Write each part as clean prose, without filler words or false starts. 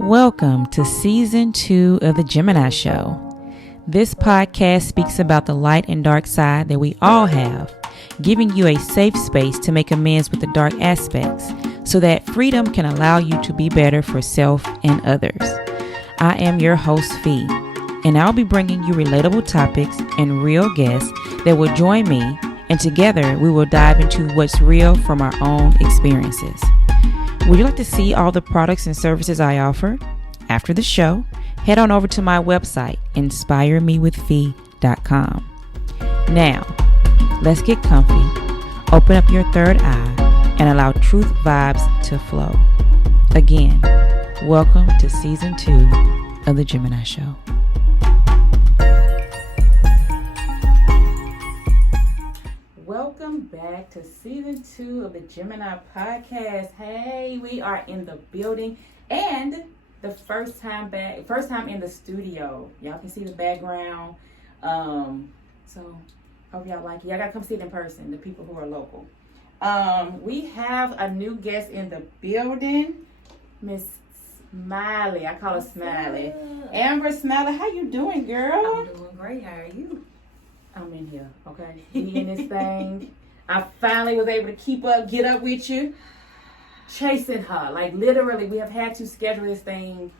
Welcome to Season 2 of The Gemini Show. This podcast speaks about the light and dark side that we all have, giving you a safe space to make amends with the dark aspects so that freedom can allow you to be better for self and others. I am your host, Fee, and I'll be bringing you relatable topics and real guests that will join me, and together we will dive into what's real from our own experiences. Would you like to see all the products and services I offer? After the show, head on over to my website, inspiremewithfee.com. Now, let's get comfy, open up your third eye, and allow truth vibes to flow. Again, welcome to Season 2 of The Gemini Show. Welcome back to Season 2 of the Gemini Podcast. Hey, we are in the building and the first time in the studio. Y'all can see the background. So hope y'all like it. Y'all gotta come see it in person, the people who are local. We have a new guest in the building, Miss Smiley. I call her Smiley. Amber Smiley, how you doing, girl? I'm doing great. How are you? I'm in here, okay? Me in this thing. I finally was able to get up with you. Chasing her. Like, literally, we have had to schedule this thing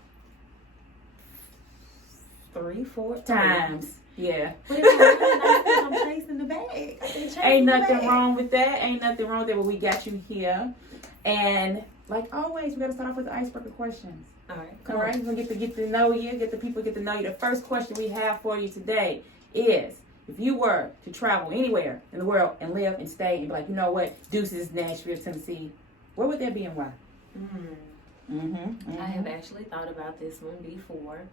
3-4 times. Yeah. But it's I'm chasing the bag. Ain't nothing wrong with that. But we got you here. And, like always, we got to start off with the icebreaker questions. All right. All right? We're going to get to know you, get to know you. The first question we have for you today is, if you were to travel anywhere in the world and live and stay and be like, you know what, Deuces, Nashville, Tennessee, where would that be and why? I have actually thought about this one before.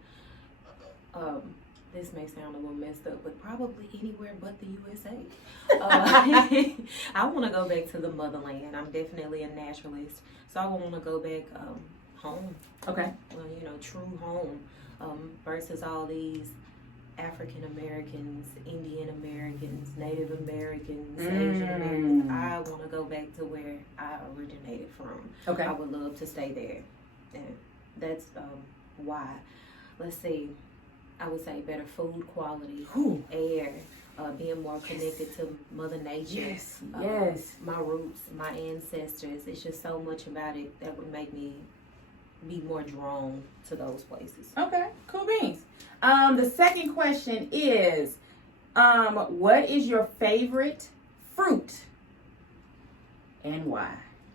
This may sound a little messed up, but probably anywhere but the USA. I want to go back to the motherland. I'm definitely a naturalist, so I want to go back home. Okay. True home versus all these African Americans, Indian Americans, Native Americans, Asian Americans. I want to go back to where I originated from. Okay. I would love to stay there. And that's why. Let's see. I would say better food quality, air, being more connected to Mother Nature. Yes. My roots, my ancestors. It's just so much about it that would make me be more drawn to those places. Okay, cool beans. The second question is, what is your favorite fruit and why?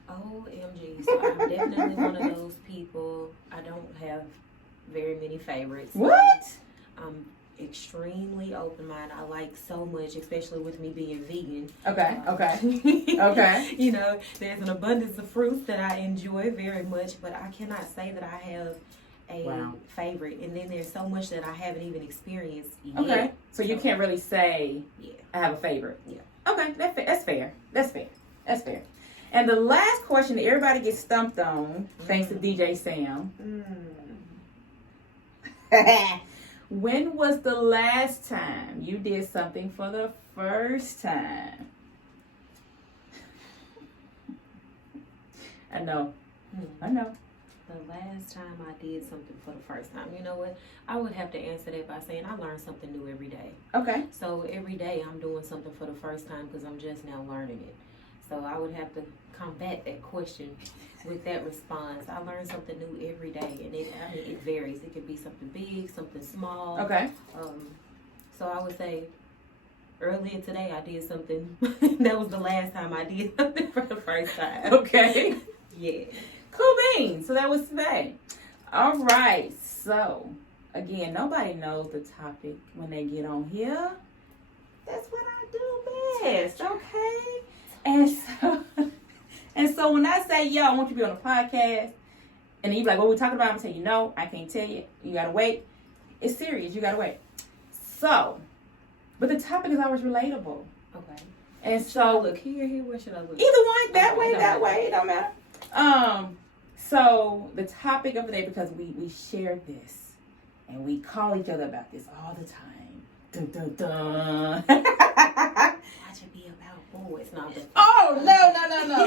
OMG. So I'm definitely one of those people. I don't have very many favorites. What? I'm extremely open-minded. I like so much, especially with me being vegan. Okay. There's an abundance of fruits that I enjoy very much, but I cannot say that I have a favorite. And then there's so much that I haven't even experienced yet. Okay. So you can't really say, I have a favorite. Yeah. Okay, that's fair. And the last question that everybody gets stumped on, thanks to DJ Sam. When was the last time you did something for the first time? I know. The last time I did something for the first time, you know what? I would have to answer that by saying I learn something new every day. Okay. So every day I'm doing something for the first time because I'm just now learning it. So I would have to combat that question with that response. I learn something new every day, and it varies. It could be something big, something small. Okay. So I would say earlier today I did something. That was the last time I did something for the first time. Okay. Yeah. Cool beans. So that was today. All right. So again, nobody knows the topic when they get on here. That's what I do best. Okay. And so when I say, I want you to be on a podcast, and then you be like, what we talking about? I'm saying, I can't tell you. You got to wait. It's serious. You got to wait. So, but the topic is always relatable. Okay. And so, look here, where should I look? Either one, that way, it don't matter. So the topic of the day, because we share this, and we call each other about this all the time. Dun, dun, dun. Watch it be about boys. No, oh, no.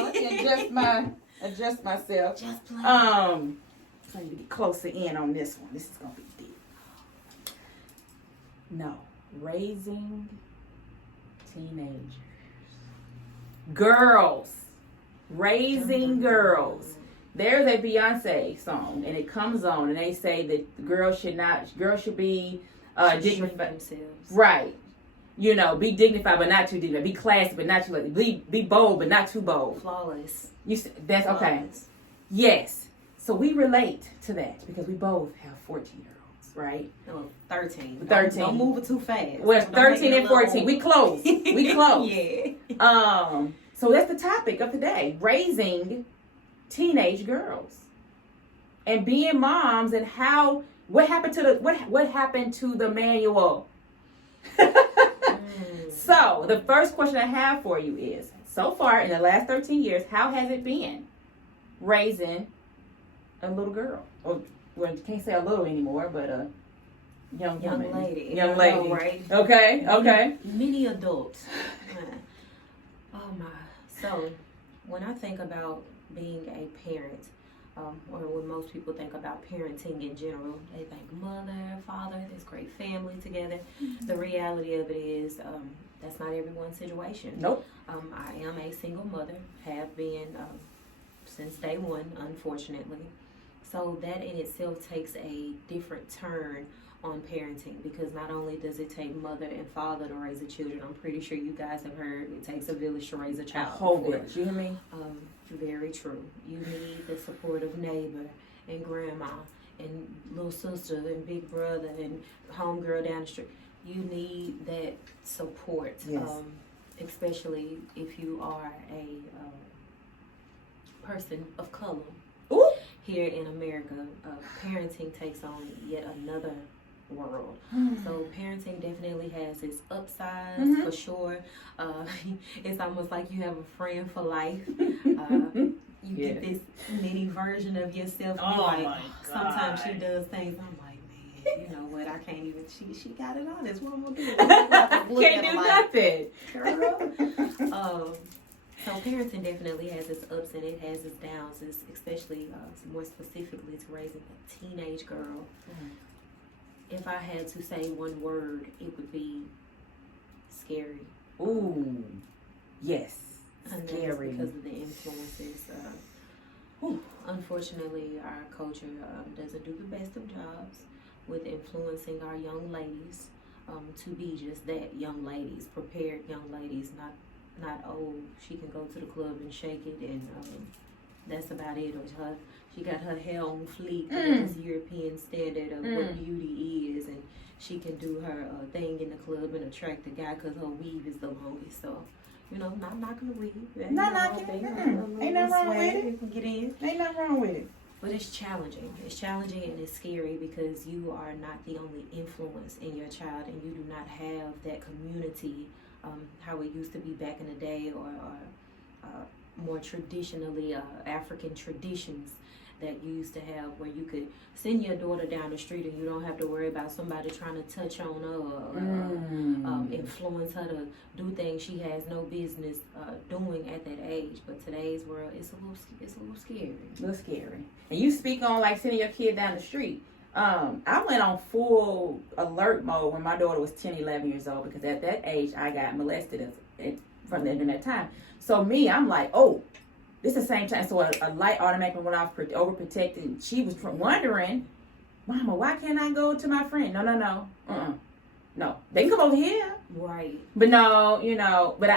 Let me adjust myself. Just play. I need to get closer in on this one. This is going to be deep. No. Raising teenagers. Girls. Raising girls. There's a Beyonce song, and it comes on, and they say that girls should be dignified. Right. You know, be dignified but not too dignified. Be classy but not too be bold but not too bold. Flawless. That's okay. Yes. So we relate to that because we both have 14-year-olds, right? No, 13. 13. Don't move it too fast. Well, 13 and 14. We close. We close. Yeah. So that's the topic of today. Raising teenage girls. And being moms and what happened to the manual? So, the first question I have for you is, so far in the last 13 years, how has it been raising a little girl? Or, well, you can't say a little anymore, but a young lady. Young lady. Know, right? Okay. Many adults. Oh, my. So, when I think about being a parent, or when most people think about parenting in general, they think mother, father, this great family together. Mm-hmm. The reality of it is that's not everyone's situation. Nope. I am a single mother, have been since day one, unfortunately. So that in itself takes a different turn on parenting, because not only does it take mother and father to raise the children, I'm pretty sure you guys have heard it takes a village to raise a child. A whole village, you hear me? Very true. You need the support of neighbor and grandma and little sister and big brother and homegirl down the street. You need that support, yes. Especially if you are a person of color. Ooh. Here in America, parenting takes on yet another world. So parenting definitely has its upsides, for sure. It's almost like you have a friend for life. You get this mini version of yourself. Sometimes she does things, I'm like, man, you know what, I can't even, she got it honest. What am I gonna do? Can't do nothing. Girl. So parenting definitely has its ups and it has its downs, especially more specifically to raising a teenage girl. If I had to say one word, it would be scary. Ooh, yes, and scary. Because of the influences. Unfortunately, our culture doesn't do the best of jobs with influencing our young ladies to be just that, young ladies, prepared young ladies, not she can go to the club and shake it and that's about it, or she got her hair on fleek with this European standard of what beauty is, and she can do her thing in the club and attract the guy because her weave is the longest. So, you know, not knocking the weave. Not knocking it. Ain't nothing wrong with it. You can get in. Ain't nothing wrong with it. But it's challenging. It's challenging and it's scary because you are not the only influence in your child, and you do not have that community how it used to be back in the day, or more traditionally African traditions that you used to have, where you could send your daughter down the street and you don't have to worry about somebody trying to touch on her or influence her to do things she has no business doing at that age. But today's world, it's a little scary. A little scary. And you speak on like sending your kid down the street. I went on full alert mode when my daughter was 10, 11 years old, because at that age I got molested from that time. So I'm like, oh, this is the same time. So a light automatically went off, overprotected. She was wondering, Mama, why can't I go to my friend? No. No, they can come over here. Right. But no, but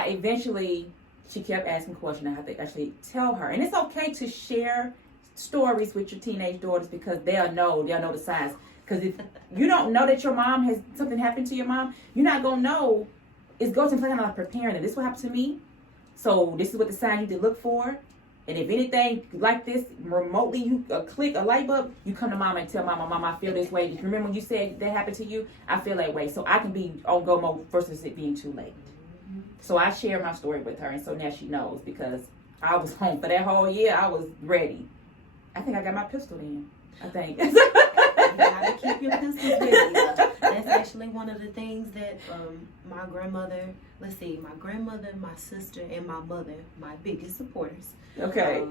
she kept asking questions. I have to actually tell her. And it's okay to share stories with your teenage daughters, because they'll know the signs. Because if you don't know that your mom has something happened to your mom, you're not gonna know. It's going to play on preparing it. This is what happened to me, so this is what the sign you need to look for. And if anything like this remotely, you click a light bulb, you come to mama and tell mama, I feel this way. Remember when you said that happened to you? I feel that way, so I can be on go mode versus it being too late. So I share my story with her, and so now she knows, because I was home for that whole year. I was ready. I think I got my pistol in. I think. You gotta keep your pistols ready. That's actually one of the things that my grandmother, my sister, and my mother, my biggest supporters. Okay.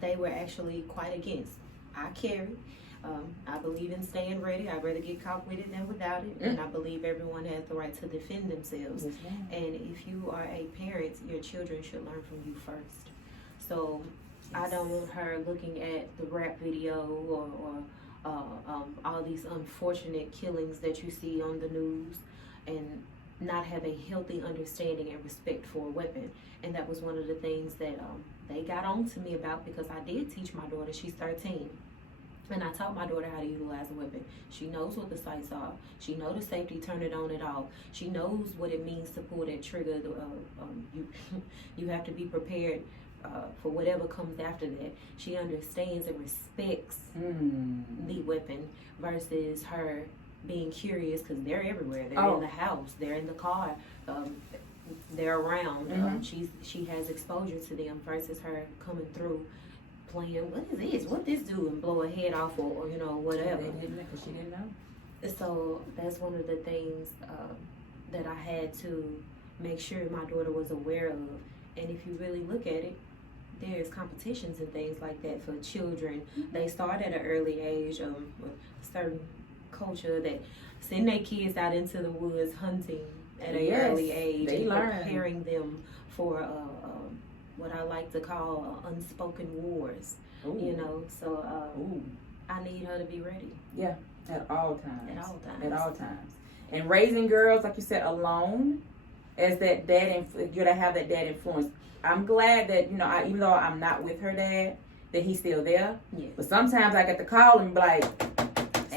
They were actually quite against. I carried. I believe in staying ready. I'd rather get caught with it than without it. And I believe everyone has the right to defend themselves. Yes, ma'am. And if you are a parent, your children should learn from you first. So I don't want her looking at the rap video or all these unfortunate killings that you see on the news and not have a healthy understanding and respect for a weapon. And that was one of the things that they got on to me about, because I did teach my daughter. She's 13. And I taught my daughter how to utilize a weapon. She knows what the sights are. She knows the safety, turn it on and off. She knows what it means to pull that trigger. You have to be prepared for whatever comes after that. She understands and respects the weapon versus her being curious, because they're everywhere. They're in the house. They're in the car. They're around. She has exposure to them versus her coming through playing, what is this? What this do? And blow her head off or whatever. She didn't know. So that's one of the things that I had to make sure my daughter was aware of. And if you really look at it, there's competitions and things like that for children. They start at an early age with certain culture that send their kids out into the woods hunting at an early age and preparing them for what I like to call unspoken wars. Ooh. So I need her to be ready. Yeah, at all times. At all times. At all times. And raising girls, like you said, alone, as that dad, you're to have that dad influence. I'm glad that, even though I'm not with her dad, that he's still there. Yeah. But sometimes I get to call and be like,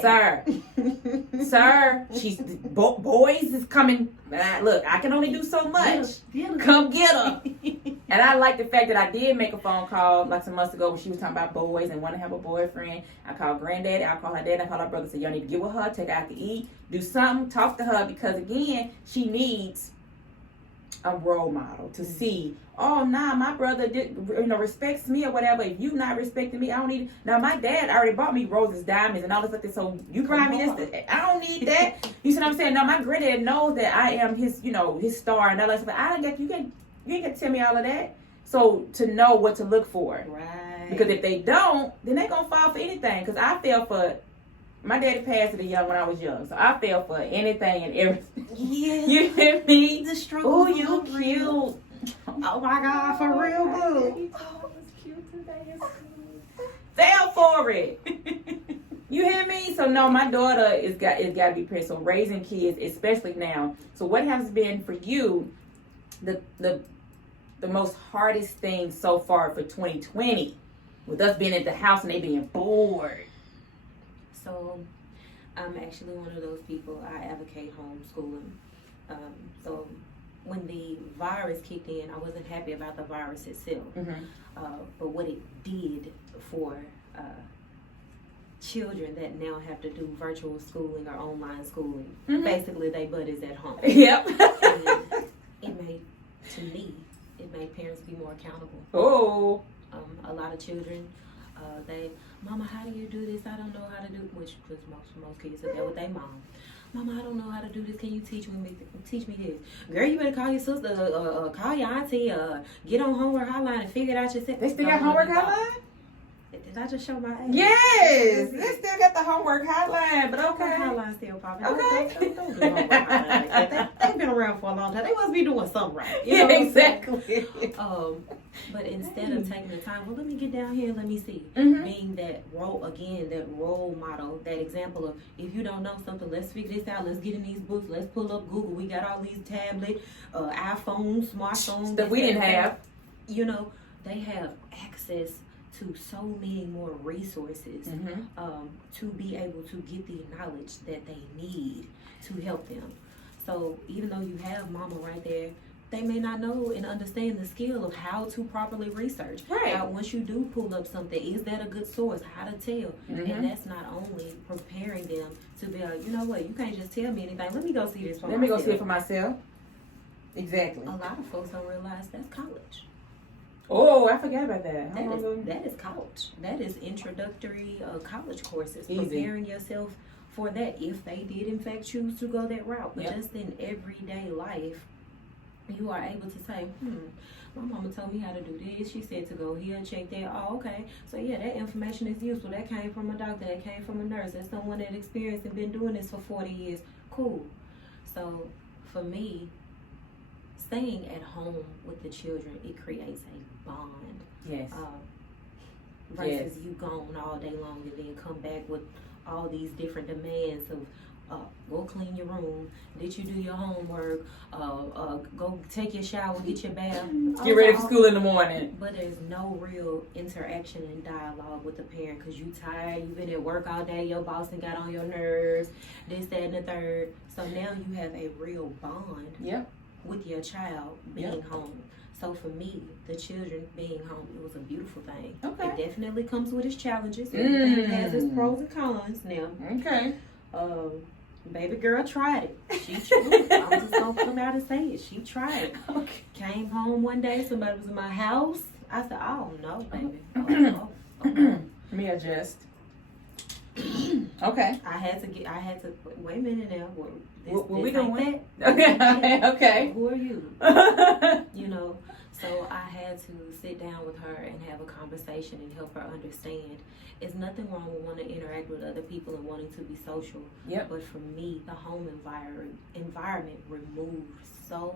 sir, she's boys is coming. Look, I can only do so much. Come get her. And I like the fact that I did make a phone call like some months ago when she was talking about boys and want to have a boyfriend. I called granddaddy, I called her dad, I called her brother, said, y'all need to get with her, take her out to eat, do something, talk to her, because again, she needs a role model to see, my brother respects me or whatever. If you not respecting me, I don't need it. Now my dad already bought me roses, diamonds, and all this like this. So you buy me this, I don't need that. You see what I'm saying? No, my granddad knows that I am his, his star and all that stuff. I don't get you ain't got to tell me all of that. So to know what to look for, right? Because if they don't, then they gonna fall for anything. Because I fell for. My daddy passed it young when I was young, so I fell for anything and everything. Yeah. You hear me? The struggle. Oh, you cute. Oh my God, for real good. Oh, it was cute today. Fell for it. You hear me? So no, my daughter is got to be prepared. So raising kids, especially now. So what has been for you the most hardest thing so far for 2020, with us being at the house and they being bored? So I'm actually one of those people. I advocate homeschooling. So when the virus kicked in, I wasn't happy about the virus itself. But what it did for children that now have to do virtual schooling or online schooling, basically they buddies at home. Yep. It made parents be more accountable. Oh. A lot of children, Mama, how do you do this? I don't know how to do, which because most kids are there with their mom. Mama, I don't know how to do this. Can you teach me this? Girl, you better call your sister, call your auntie, get on homework hotline and figure it out yourself. They still got homework hotline? Did I just show my age? Yes, they still got the homework hotline, but okay. Hotline still popping. Okay. Don't do homework hotline like that. They've been around for a long time. They must be doing something right. You know exactly. But instead of taking the time, well, let me get down here and let me see. Being that role model, that example of, if you don't know something, let's figure this out. Let's get in these books. Let's pull up Google. We got all these tablets, iPhones, smartphones. That we didn't have. They have access to so many more resources to be able to get the knowledge that they need to help them. So even though you have mama right there, they may not know and understand the skill of how to properly research. Right. Now, once you do pull up something, is that a good source? How to tell? And that's not only preparing them to be like, you know what, you can't just tell me anything. Let me go see this for myself. Let me go see it for myself. Exactly. A lot of folks don't realize that's college. Oh, I forgot about that. That is college. That is introductory college courses. Easy. Preparing yourself for that if they did in fact choose to go that route. But just in everyday life, you are able to say, my mama told me how to do this. She said to go here, check that. Oh, okay. So yeah, that information is useful. That came from a doctor. That came from a nurse. That's someone that experienced and been doing this for 40 years. Cool. So for me, staying at home with the children, it creates a bond. Yes. Versus you gone all day long and then come back with all these different demands of go clean your room, did you do your homework, go take your shower, get your bath, get ready for school in the morning. But there's no real interaction and dialogue with the parent because you tired, you've been at work all day, your boss done got on your nerves, this, that, and the third. So now you have a real bond with your child being home. So for me, the children being home, it was a beautiful thing. Okay. It definitely comes with its challenges. Everything has its pros and cons now. Okay. Baby girl tried it. She tried. I'm just gonna come out and say it. She tried it. Okay. Came home one day, somebody was in my house. I said, "Oh no, baby." Oh. Let me adjust. Okay. I had to. Wait a minute now. What we doing? That? Okay. Okay. Who are you? You know. So I had to sit down with her and have a conversation and help her understand. It's nothing wrong with wanting to interact with other people and wanting to be social. Yep. But for me, the home environment removes so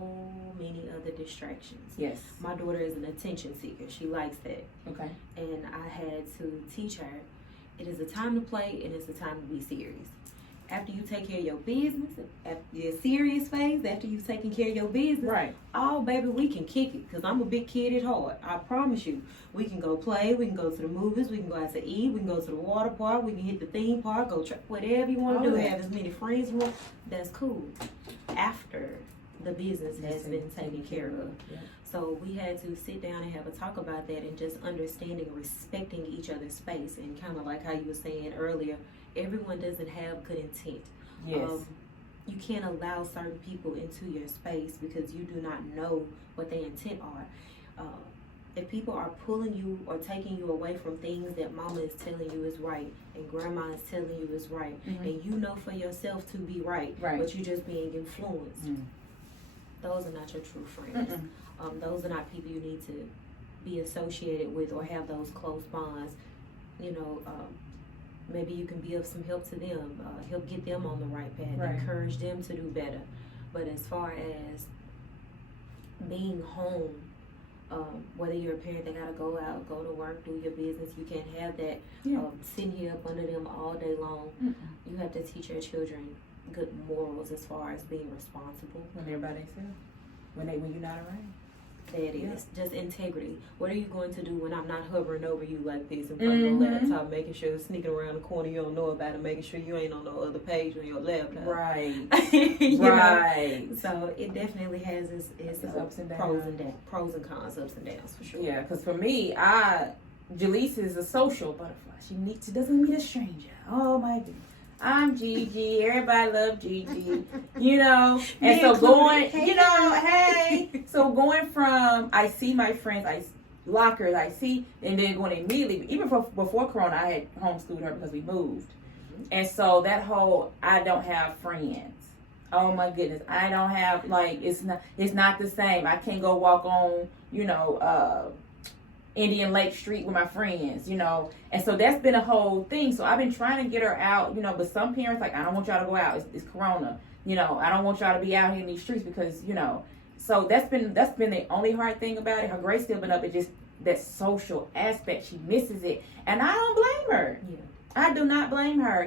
many other distractions. Yes. My daughter is an attention seeker. She likes that. Okay. And I had to teach her, it is a time to play and it's a time to be serious. After you take care of your business, after your serious phase, after you've taken care of your business, right? Oh, baby, we can kick it because I'm a big kid at heart. I promise you. We can go play. We can go to the movies. We can go out to eat. We can go to the water park. We can hit the theme park. Go whatever you want to do. Have as many friends you want. That's cool. After the business has been taken care of. Yeah. So we had to sit down and have a talk about that and just understanding, respecting each other's space, and kind of like how you were saying earlier, everyone doesn't have good intent. Yes. You can't allow certain people into your space because you do not know what their intent are. If people are pulling you or taking you away from things that mama is telling you is right and grandma is telling you is right, and you know for yourself to be right, but you're just being influenced, those are not your true friends. Those are not people you need to be associated with or have those close bonds. You know, maybe you can be of some help to them, help get them on the right path, encourage them to do better. But as far as being home, whether you're a parent that gotta go out, go to work, do your business, you can't have that sitting here up under them all day long. You have to teach your children good morals as far as being responsible. When they're by themselves, when you're not around. That is just integrity. What are you going to do when I'm not hovering over you like this in front of your laptop, making sure it's sneaking around the corner you don't know about it, making sure you ain't on no other page on your laptop. Right. Right. So it definitely has its ups and downs. Pros and cons, ups and downs for sure. Yeah, because for me, Jaleesa is a social butterfly. She doesn't meet a stranger. Oh my goodness. I'm Gigi. Everybody love Gigi. You know, and so going, so going from I see my friends, lockers, and then going immediately. Even before Corona, I had homeschooled her because we moved, and so that whole I don't have friends. Oh my goodness, I don't have it's not the same. I can't go walk on Indian Lake Street with my friends, and so that's been a whole thing. So I've been trying to get her out, but some parents I don't want y'all to go out. It's Corona, I don't want y'all to be out here in these streets because, so that's been the only hard thing about it. Her grade's still been up. It's just that social aspect. She misses it, and I don't blame her. Yeah. I do not blame her.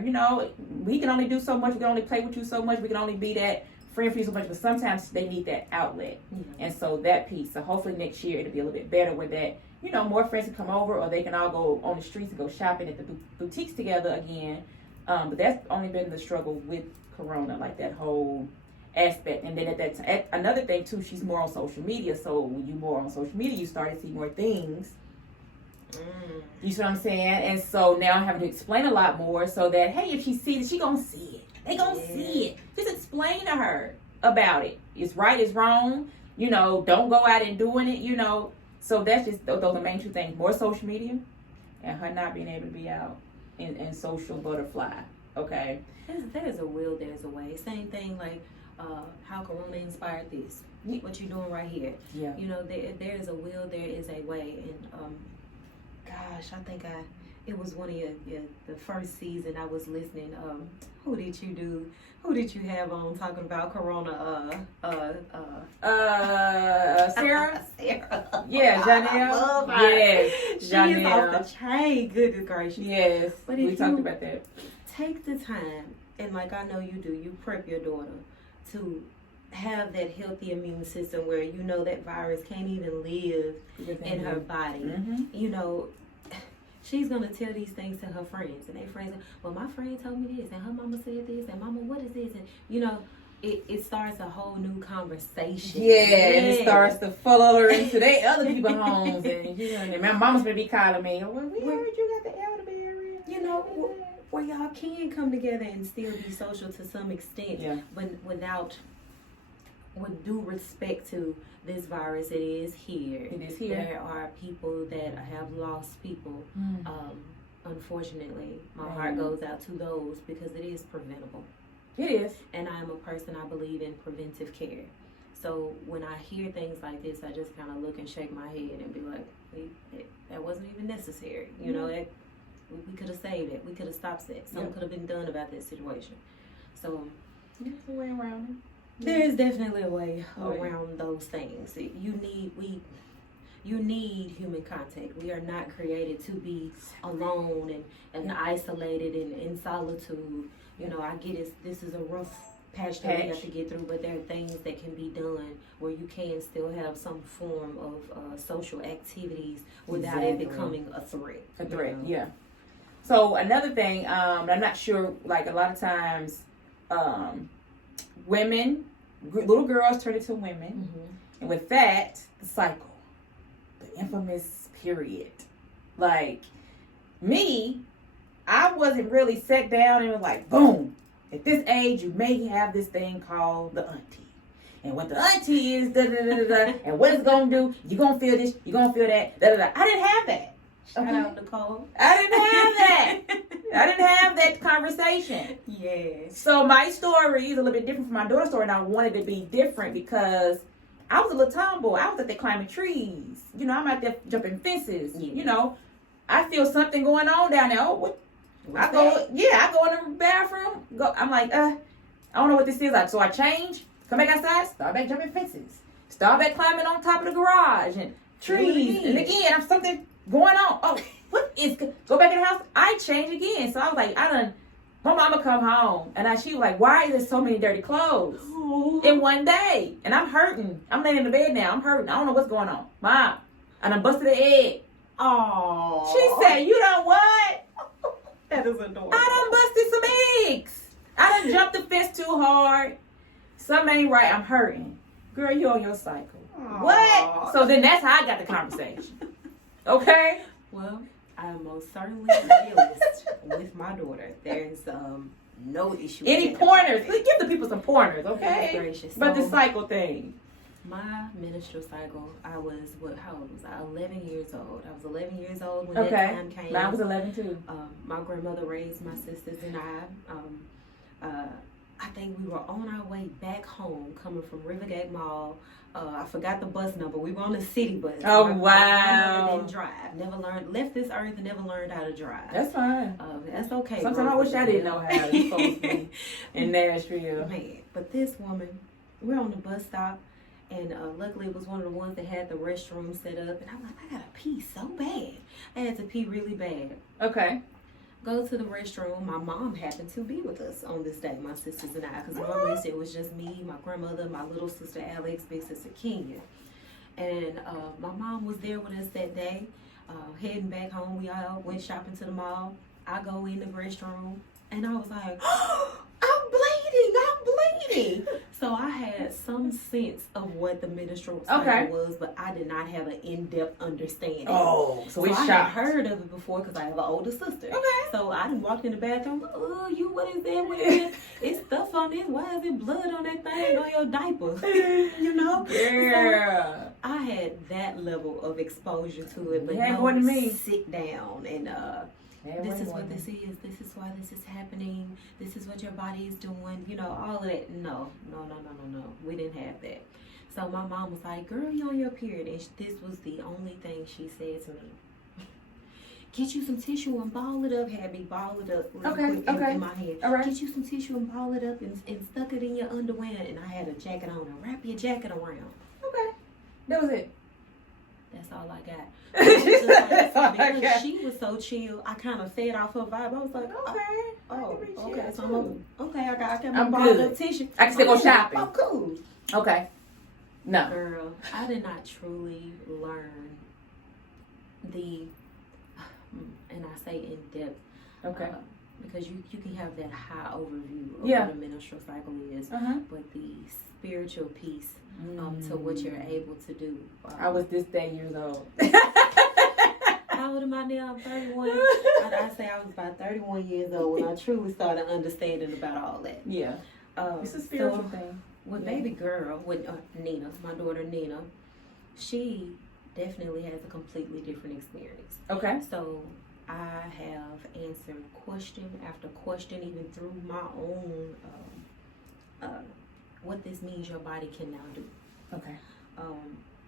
We can only do so much. We can only play with you so much. We can only be that friend for you so much, but sometimes they need that outlet. And so that piece. So hopefully next year it'll be a little bit better with that. More friends can come over, or they can all go on the streets and go shopping at the boutiques together again. But that's only been the struggle with Corona, like that whole aspect. And then at another thing too, she's more on social media. So when you more on social media, you start to see more things. You see what I'm saying? And so now I'm having to explain a lot more so that, hey, if she sees it, she gonna see it. They gonna see it. Just explain to her about it. It's right, it's wrong. Don't go out and doing it, So that's just those are the main two things. More social media and her not being able to be out in social butterfly. Okay. There's a will, there's a way. Same thing how Corona inspired this. What you doing right here? Yeah. You know, there is a will, there is a way, and gosh, I think it was one of the first season I was listening. Who did you do? Who did you have on talking about Corona? Sarah. Sarah. Yeah, Janelle. I love her. Yes, She is Janelle. off the chain. Goodness gracious. Yes, But we if talked you about that. take the time, and like I know you do, you prep your daughter to have that healthy immune system where you know that virus can't even live in her body. Mm-hmm. You know, she's gonna tell these things to her friends, and their friends, well, my friend told me this, and her mama said this, and mama, what is this? And you know, it starts a whole new conversation. Yeah, and it starts to follow her into their other people's homes, and you know, and my mama's gonna be calling me. Well, we heard you got the elderberry. You know, where y'all can come together and still be social to some extent, Yeah. but with due respect to this virus, it is here. It is here. There are people that have lost people. Unfortunately, my heart goes out to those because it is preventable. It is. And I am a person, I believe in preventive care. So when I hear things like this, I just kind of look and shake my head and be like, that wasn't even necessary. You know, that we could have saved it. We could have stopped that. Something could have been done about this situation. So There's a way around it. there is definitely a way around those things. You need human contact. We are not created to be alone and isolated and in solitude. You know, I get it. This is a rough patch that we have to get through, but there are things that can be done where you can still have some form of social activities without it becoming a threat. A threat, yeah. So another thing, I'm not sure, like a lot of times, women, little girls turn into women, and with that, the cycle, the infamous period. Like me, I wasn't really set down and was like, boom, at this age, you may have this thing called the auntie. And what the auntie is, and what it's going to do, you're going to feel this, you're going to feel that, I didn't have that. Shout out Nicole. I didn't have that. I didn't have that conversation. Yes. So my story is a little bit different from my daughter's story, and I wanted to be different because I was a little tomboy. I was out there climbing trees. You know, I'm out there jumping fences. Yeah. You know, I feel something going on down there. Oh, what? What's I go that? in the bathroom. I'm like, I don't know what this is. Like, so I change, come back outside, start back jumping fences, start back climbing on top of the garage and trees, and again, I'm something going on. Oh, what is? Go back in the house. I change again. So I was like, my mama come home, and she was like, why is there so many dirty clothes in one day? And I'm hurting. I'm laying in the bed now. I'm hurting. I don't know what's going on, Mom. And I busted the egg. Oh. She said, you done what? That is adorable. I done busted some eggs. I done jumped the fence too hard. Something ain't right. I'm hurting. Girl, you on your cycle. Aww. What? So then that's how I got the conversation. Okay? Well, I'm most certainly realist with my daughter. There's no issue. Any with that. pointers? Give the people some pointers, okay? Goodness gracious. But the So, cycle thing. my menstrual cycle, I was, how old was I? 11 years old. I was 11 years old when Okay. that time came. Mine was 11 too. My grandmother raised my sisters and I think we were on our way back home coming from Rivergate Mall. I forgot the bus number. We were on the city bus. Oh, My wow. grandmother didn't drive. Left this earth and never learned how to drive. That's fine. That's okay. Sometimes I wish I didn't know how to supposed to in Nashville. Man, but this woman, we're on the bus stop, and luckily it was one of the ones that had the restroom set up, and I'm like, I gotta pee so bad. I had to pee really bad. Okay. Go to the restroom. My mom happened to be with us on this day, my sisters and I, because normally it was just me, my grandmother, my little sister Alex, big sister Kenya. And my mom was there with us that day, heading back home. We all went shopping to the mall. I go in the restroom, and I was like, I'm bleeding. So I had some sense of what the menstrual cycle was, but I did not have an in-depth understanding. Oh, so we I had shocked. heard of it before because I have an older sister. Okay. So I done walked in the bathroom. What is that? What is that? It's stuff on it. Why is it blood on that thing on your diaper? You know? Yeah. So I had that level of exposure to it, but Yeah, no more than me. sit down and This is what this is. This is why this is happening. This is what your body is doing. You know, all of that. No. We didn't have that. So my mom was like, girl, you on your period. And this was the only thing she said to me. Get you some tissue and ball it up. Had me ball it up real quick in my hand. All right. Get you some tissue and ball it up and stuck it in your underwear. And I had a jacket on. And wrap your jacket around. Okay. That was it. That's all I got. Because she was so chill, I kind of fed off her vibe. I was like, okay, so I got my bottle of tissue. I can still go shopping. I'm cool. Okay. No. Girl, I did not truly learn and I say in depth. Okay. Because you can have that high overview of what a menstrual cycle is, but the spiritual piece to what you're able to do. I was this day years old. How old am I now? I'm 31. I say I was about 31 years old when I truly started understanding about all that. Yeah. It's a spiritual thing. With baby girl, with Nina, my daughter Nina, she definitely has a completely different experience. Okay. So I have answered question after question, even through my own, what this means your body can now do. Okay.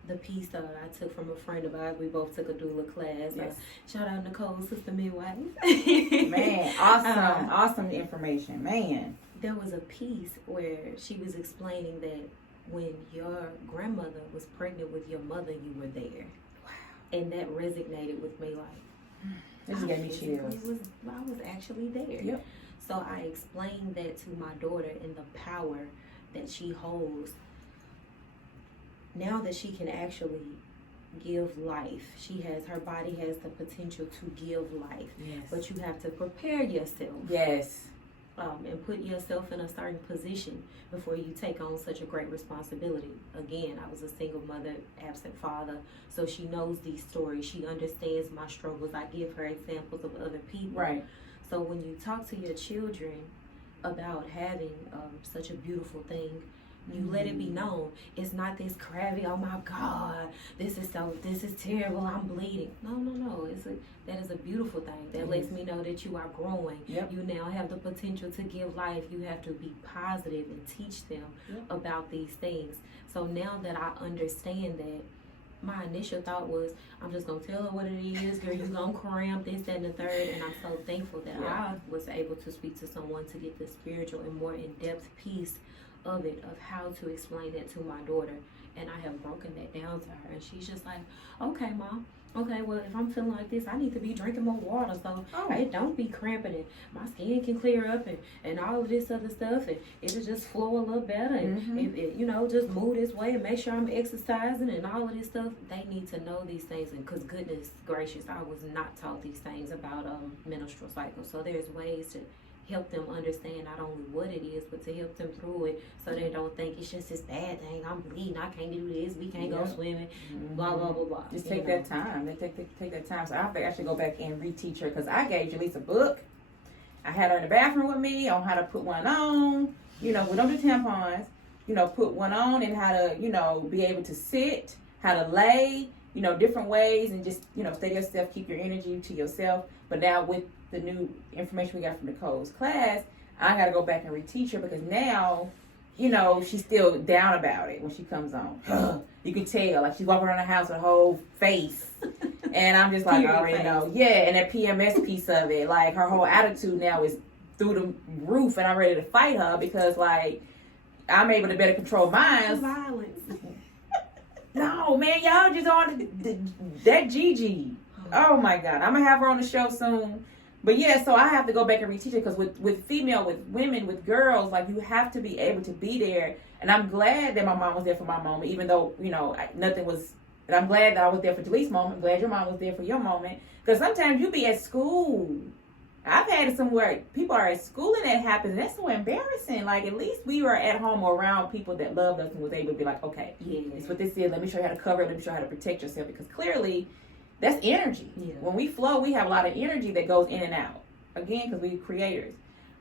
The piece that I took from a friend of ours, we both took a doula class. Yes. Shout out Nicole, sister midwife. Man, awesome information, man. There was a piece where she was explaining that when your grandmother was pregnant with your mother, you were there. Wow. And that resonated with me like, this gave me chills. I was actually there. Yep. So I explained that to my daughter and the power that she holds. Now that she can actually give life, her body has the potential to give life. Yes. But you have to prepare yourself. Yes. And put yourself in a certain position before you take on such a great responsibility. Again, I was a single mother, absent father, so she knows these stories. She understands my struggles. I give her examples of other people. Right. So when you talk to your children about having such a beautiful thing, you let it be known. It's not this crabby, oh my God, this is terrible, I'm bleeding. No. That is a beautiful thing. That lets me know that you are growing. Yep. You now have the potential to give life. You have to be positive and teach them about these things. So now that I understand that, my initial thought was, I'm just going to tell her what it is, girl, you going to cramp this, that, and the third. And I'm so thankful that I was able to speak to someone to get the spiritual and more in-depth piece of it, of how to explain that to my daughter. And I have broken that down to her. And she's just like, okay, Mom. Okay, well, if I'm feeling like this, I need to be drinking more water so it don't be cramping and my skin can clear up and all of this other stuff and it'll just flow a little better and it, just move this way and make sure I'm exercising and all of this stuff. They need to know these things, and because goodness gracious, I was not taught these things about menstrual cycles. So there's ways to help them understand not only what it is, but to help them through it so they don't think it's just this bad thing. I'm bleeding, I can't do this, we can't go swimming, blah, blah, blah, blah. Just take that time. They take that time. So I have to actually go back and reteach her, because I gave Jaleesa a book. I had her in the bathroom with me on how to put one on. We don't do tampons. Put one on and how to, be able to sit, how to lay, different ways, and just, stay to yourself, keep your energy to yourself. But now with the new information we got from Nicole's class, I got to go back and reteach her, because now, she's still down about it when she comes on. You can tell, like, she's walking around the house with her whole face. And I'm just like, I already know. Yeah, and that PMS piece of it, like, her whole attitude now is through the roof, and I'm ready to fight her because, like, I'm able to better control mine. Violence. No, man, y'all just on that Gigi. Oh, my God. I'm going to have her on the show soon. But yeah, so I have to go back and reteach it, because with women, with girls, like, you have to be able to be there. And I'm glad that my mom was there for my moment, even though, nothing was, and I'm glad that I was there for Jalee's moment. I'm glad your mom was there for your moment. Because sometimes you be at school. I've had it somewhere people are at school and that happens, and that's so embarrassing. Like, at least we were at home or around people that loved us and was able to be like, okay, it's what this is. Let me show you how to cover it. Let me show you how to protect yourself, because clearly that's energy. Yeah. When we flow, we have a lot of energy that goes in and out. Again, because we're creators.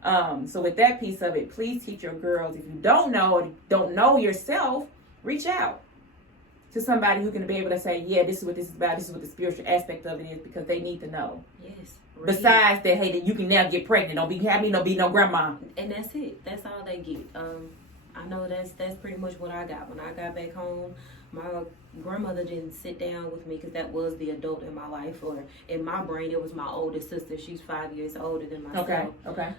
So with that piece of it, please teach your girls. If you don't know or don't know yourself, reach out to somebody who can be able to say, yeah, this is what this is about. This is what the spiritual aspect of it is, because they need to know. Yes. Besides that, hey, that you can now get pregnant. Don't be no grandma. And that's it. That's all they get. I know that's pretty much what I got. When I got back home, my grandmother didn't sit down with me because that was the adult in my life, or in my brain, it was my oldest sister. She's 5 years older than myself. Okay.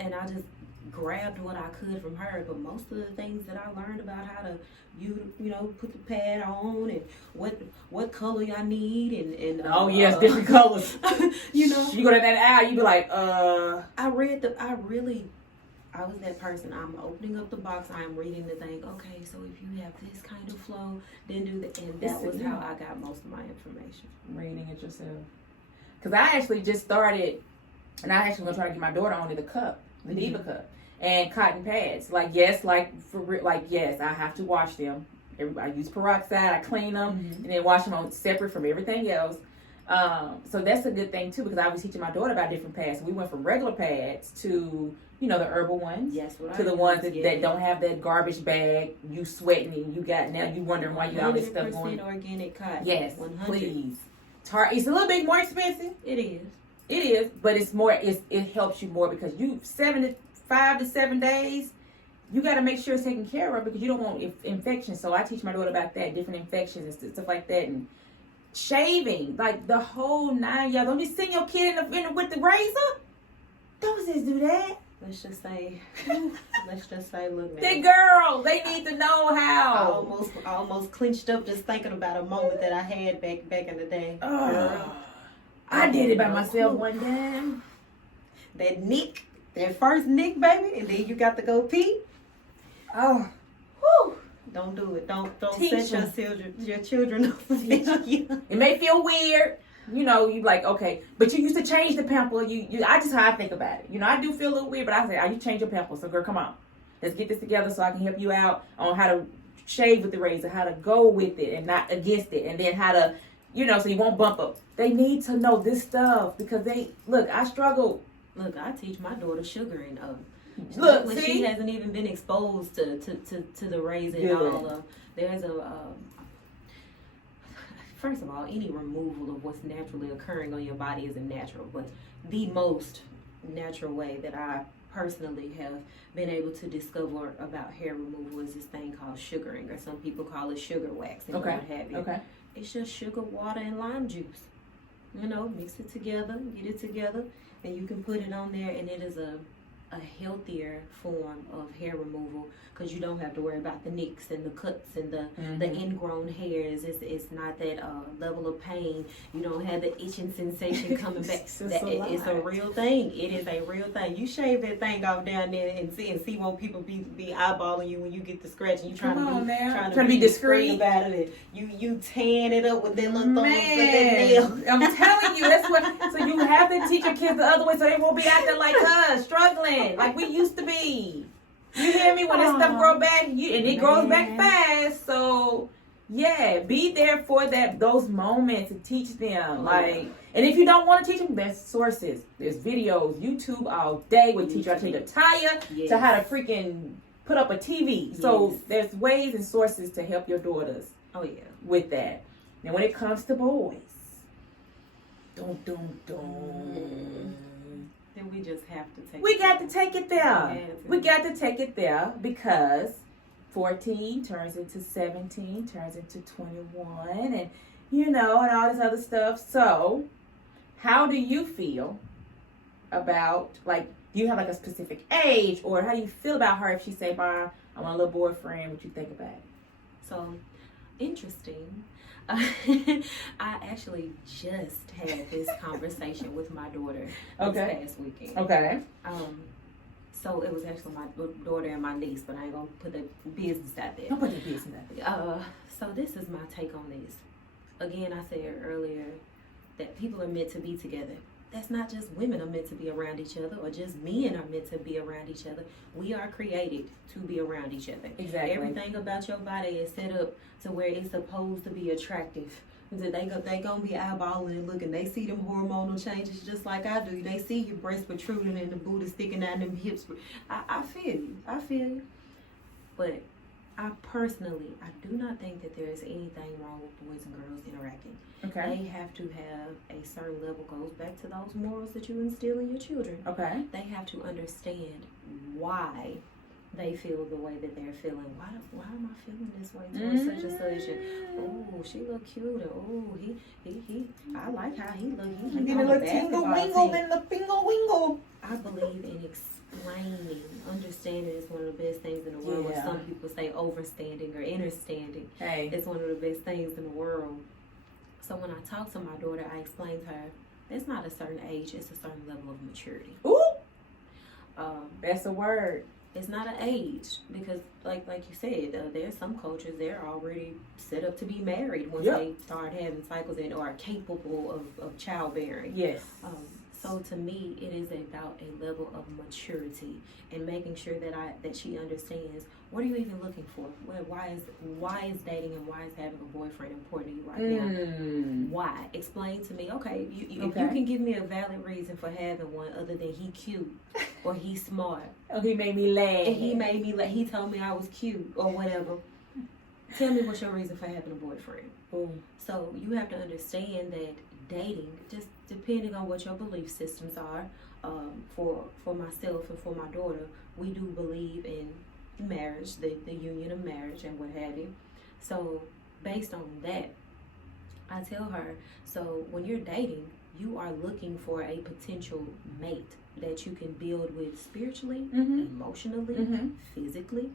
And I just grabbed what I could from her. But most of the things that I learned about how to put the pad on and what color y'all need and different colors. You go to that aisle, you be like, I was that person. I'm opening up the box. I'm reading the thing. Okay, so if you have this kind of flow, then do that. And that was how I got most of my information. Reading it yourself. Because I actually just started, and I actually going to try to get my daughter onto the cup, the Diva cup, and cotton pads. Yes, I have to wash them. I use peroxide. I clean them, and then wash them on separate from everything else. So that's a good thing too, because I was teaching my daughter about different pads. We went from regular pads to the herbal ones, to the ones that don't have that garbage bag. You sweating and you wondering why you got all this stuff going. 100% organic cotton. Yes, 100. please. It's a little bit more expensive. It is, but it's more. It helps you more because 5 to 7 days. You got to make sure it's taken care of because you don't want infections. So I teach my daughter about that, different infections and stuff like that, and shaving, like the whole 9 y'all. Don't just send your kid with the razor. Don't just do that. Let's just say, look, man. The girls, they need to know how. I almost clenched up just thinking about a moment that I had back in the day. I did it by myself one time. That first nick, baby, and then you got to go pee. Oh, whew. Don't do it. Don't Teach set your children up for failure. It may feel weird. You like, okay, but you used to change the pamper. I just how I think about it. I do feel a little weird, but I say, you change your pamper. So, girl, come on. Let's get this together so I can help you out on how to shave with the razor, how to go with it and not against it, and then how to, so you won't bump up. They need to know this stuff because I struggle. Look, I teach my daughter sugaring. Look, she hasn't even been exposed to the razor and all. There's first of all, any removal of what's naturally occurring on your body isn't natural, but the most natural way that I personally have been able to discover about hair removal is this thing called sugaring, or some people call it sugar waxing, or what have you. Okay. It's just sugar, water, and lime juice. Mix it together, get it together, and you can put it on there, and it is a healthier form of hair removal because you don't have to worry about the nicks and the cuts and the ingrown hairs. It's not that level of pain. You don't have the itching sensation coming back. It's a real thing. It is a real thing. You shave that thing off down there and see when people be eyeballing you when you get the scratch and you trying to be discreet about it. You tan it up with that little thumb. I'm telling you, that's what. So you have to teach your kids the other way so they won't be acting like us, struggling like we used to be. You hear me? When this stuff grow back, and it grows back fast. So yeah, be there for those moments and teach them. And if you don't want to teach them, there's sources, there's videos, YouTube all day will teach you how to take a tire to how to freaking put up a TV. Yes. So there's ways and sources to help your daughters. With that. Now when it comes to boys, then we just have to take We got to take it there. We got to take it there because 14 turns into 17, turns into 21, and and all this other stuff. So, how do you feel about, do you have a specific age, or how do you feel about her if she say, "Mom, I want a little boyfriend"? What you think about it? So, interesting. I actually just had this conversation with my daughter this past weekend. Okay. So it was actually my daughter and my niece, but I ain't gonna put the business out there. Don't put the business out there. So this is my take on this. Again, I said earlier that people are meant to be together. That's not just women are meant to be around each other, or just men are meant to be around each other. We are created to be around each other. Exactly. Everything about your body is set up to where it's supposed to be attractive. They gonna be eyeballing and looking. They see them hormonal changes just like I do. They see your breasts protruding and the booty sticking out and them hips. I feel you. But I personally, I do not think that there is anything wrong with boys and girls interacting. Okay. They have to have a certain level, goes back to those morals that you instill in your children. Okay. They have to understand why they feel the way that they're feeling. Why am I feeling this way towards such and such? And oh, she look cute. Or oh, he. I like how he look. He Give me a little tingle wingle, then the bingle wingle. I believe in explaining. Understanding is one of the best things in the world. Yeah. Some people say overstanding or understanding. Hey. It's one of the best things in the world. So when I talk to my daughter, I explain to her, it's not a certain age, it's a certain level of maturity. Ooh. That's a word. It's not an age because, like you said, there's some cultures they're already set up to be married once they start having cycles and are capable of childbearing. Yes. So to me, it is about a level of maturity and making sure that she understands, what are you even looking for? Why is dating and why is having a boyfriend important to you right now? Why? Explain to me. Okay, if you can give me a valid reason for having one other than he cute or he's smart. Oh, he made me laugh. And he told me I was cute or whatever. Tell me what's your reason for having a boyfriend. Boom. So you have to understand that dating, just depending on what your belief systems are, for myself and for my daughter, we do believe in marriage, the union of marriage and what have you. So based on that, I tell her, so when you're dating, you are looking for a potential mate that you can build with spiritually, emotionally, physically,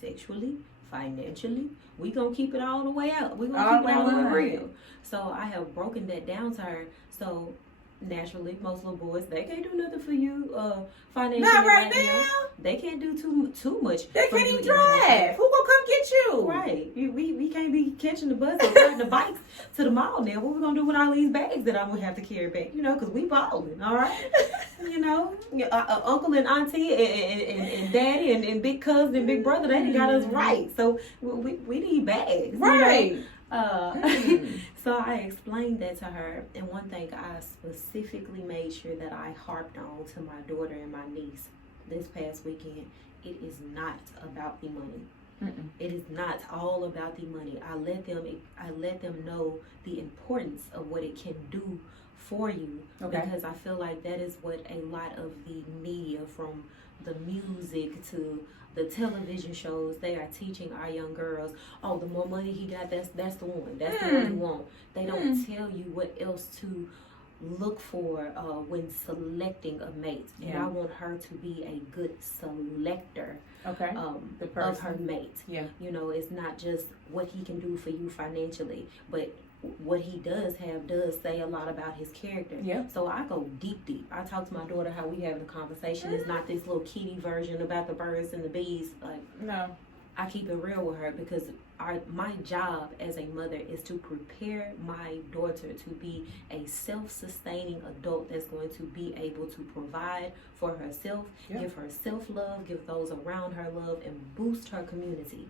sexually, financially. We gonna keep it all the way out. We gonna keep it all the way real. So I have broken that down to her. So naturally, most little boys, they can't do nothing for you financially. Not right now. They can't do too much. They can't even drive. Who gonna come get you? Right. We can't be catching the bus or riding the bikes to the mall now. What we gonna do with all these bags that I'm gonna have to carry back? Because we balling, all right? Uncle and auntie and daddy and big cousin and big brother, they got us right. So we need bags. Right. So I explained that to her, and one thing I specifically made sure that I harped on to my daughter and my niece this past weekend, it is not about the money. It is not all about the money. I let them know the importance of what it can do for you, because I feel like that is what a lot of the media, from the music to the television shows, they are teaching our young girls, oh, the more money he got, that's the one. That's the one you want. They don't tell you what else to look for when selecting a mate. And I want her to be a good selector of her mate. Yeah. It's not just what he can do for you financially, but what he does say a lot about his character. Yeah. So I go deep. I talk to my daughter how we having a conversation. It's not this little kiddie version about the birds and the bees. No. I keep it real with her because my job as a mother is to prepare my daughter to be a self-sustaining adult that's going to be able to provide for herself, give her self-love, give those around her love, and boost her community.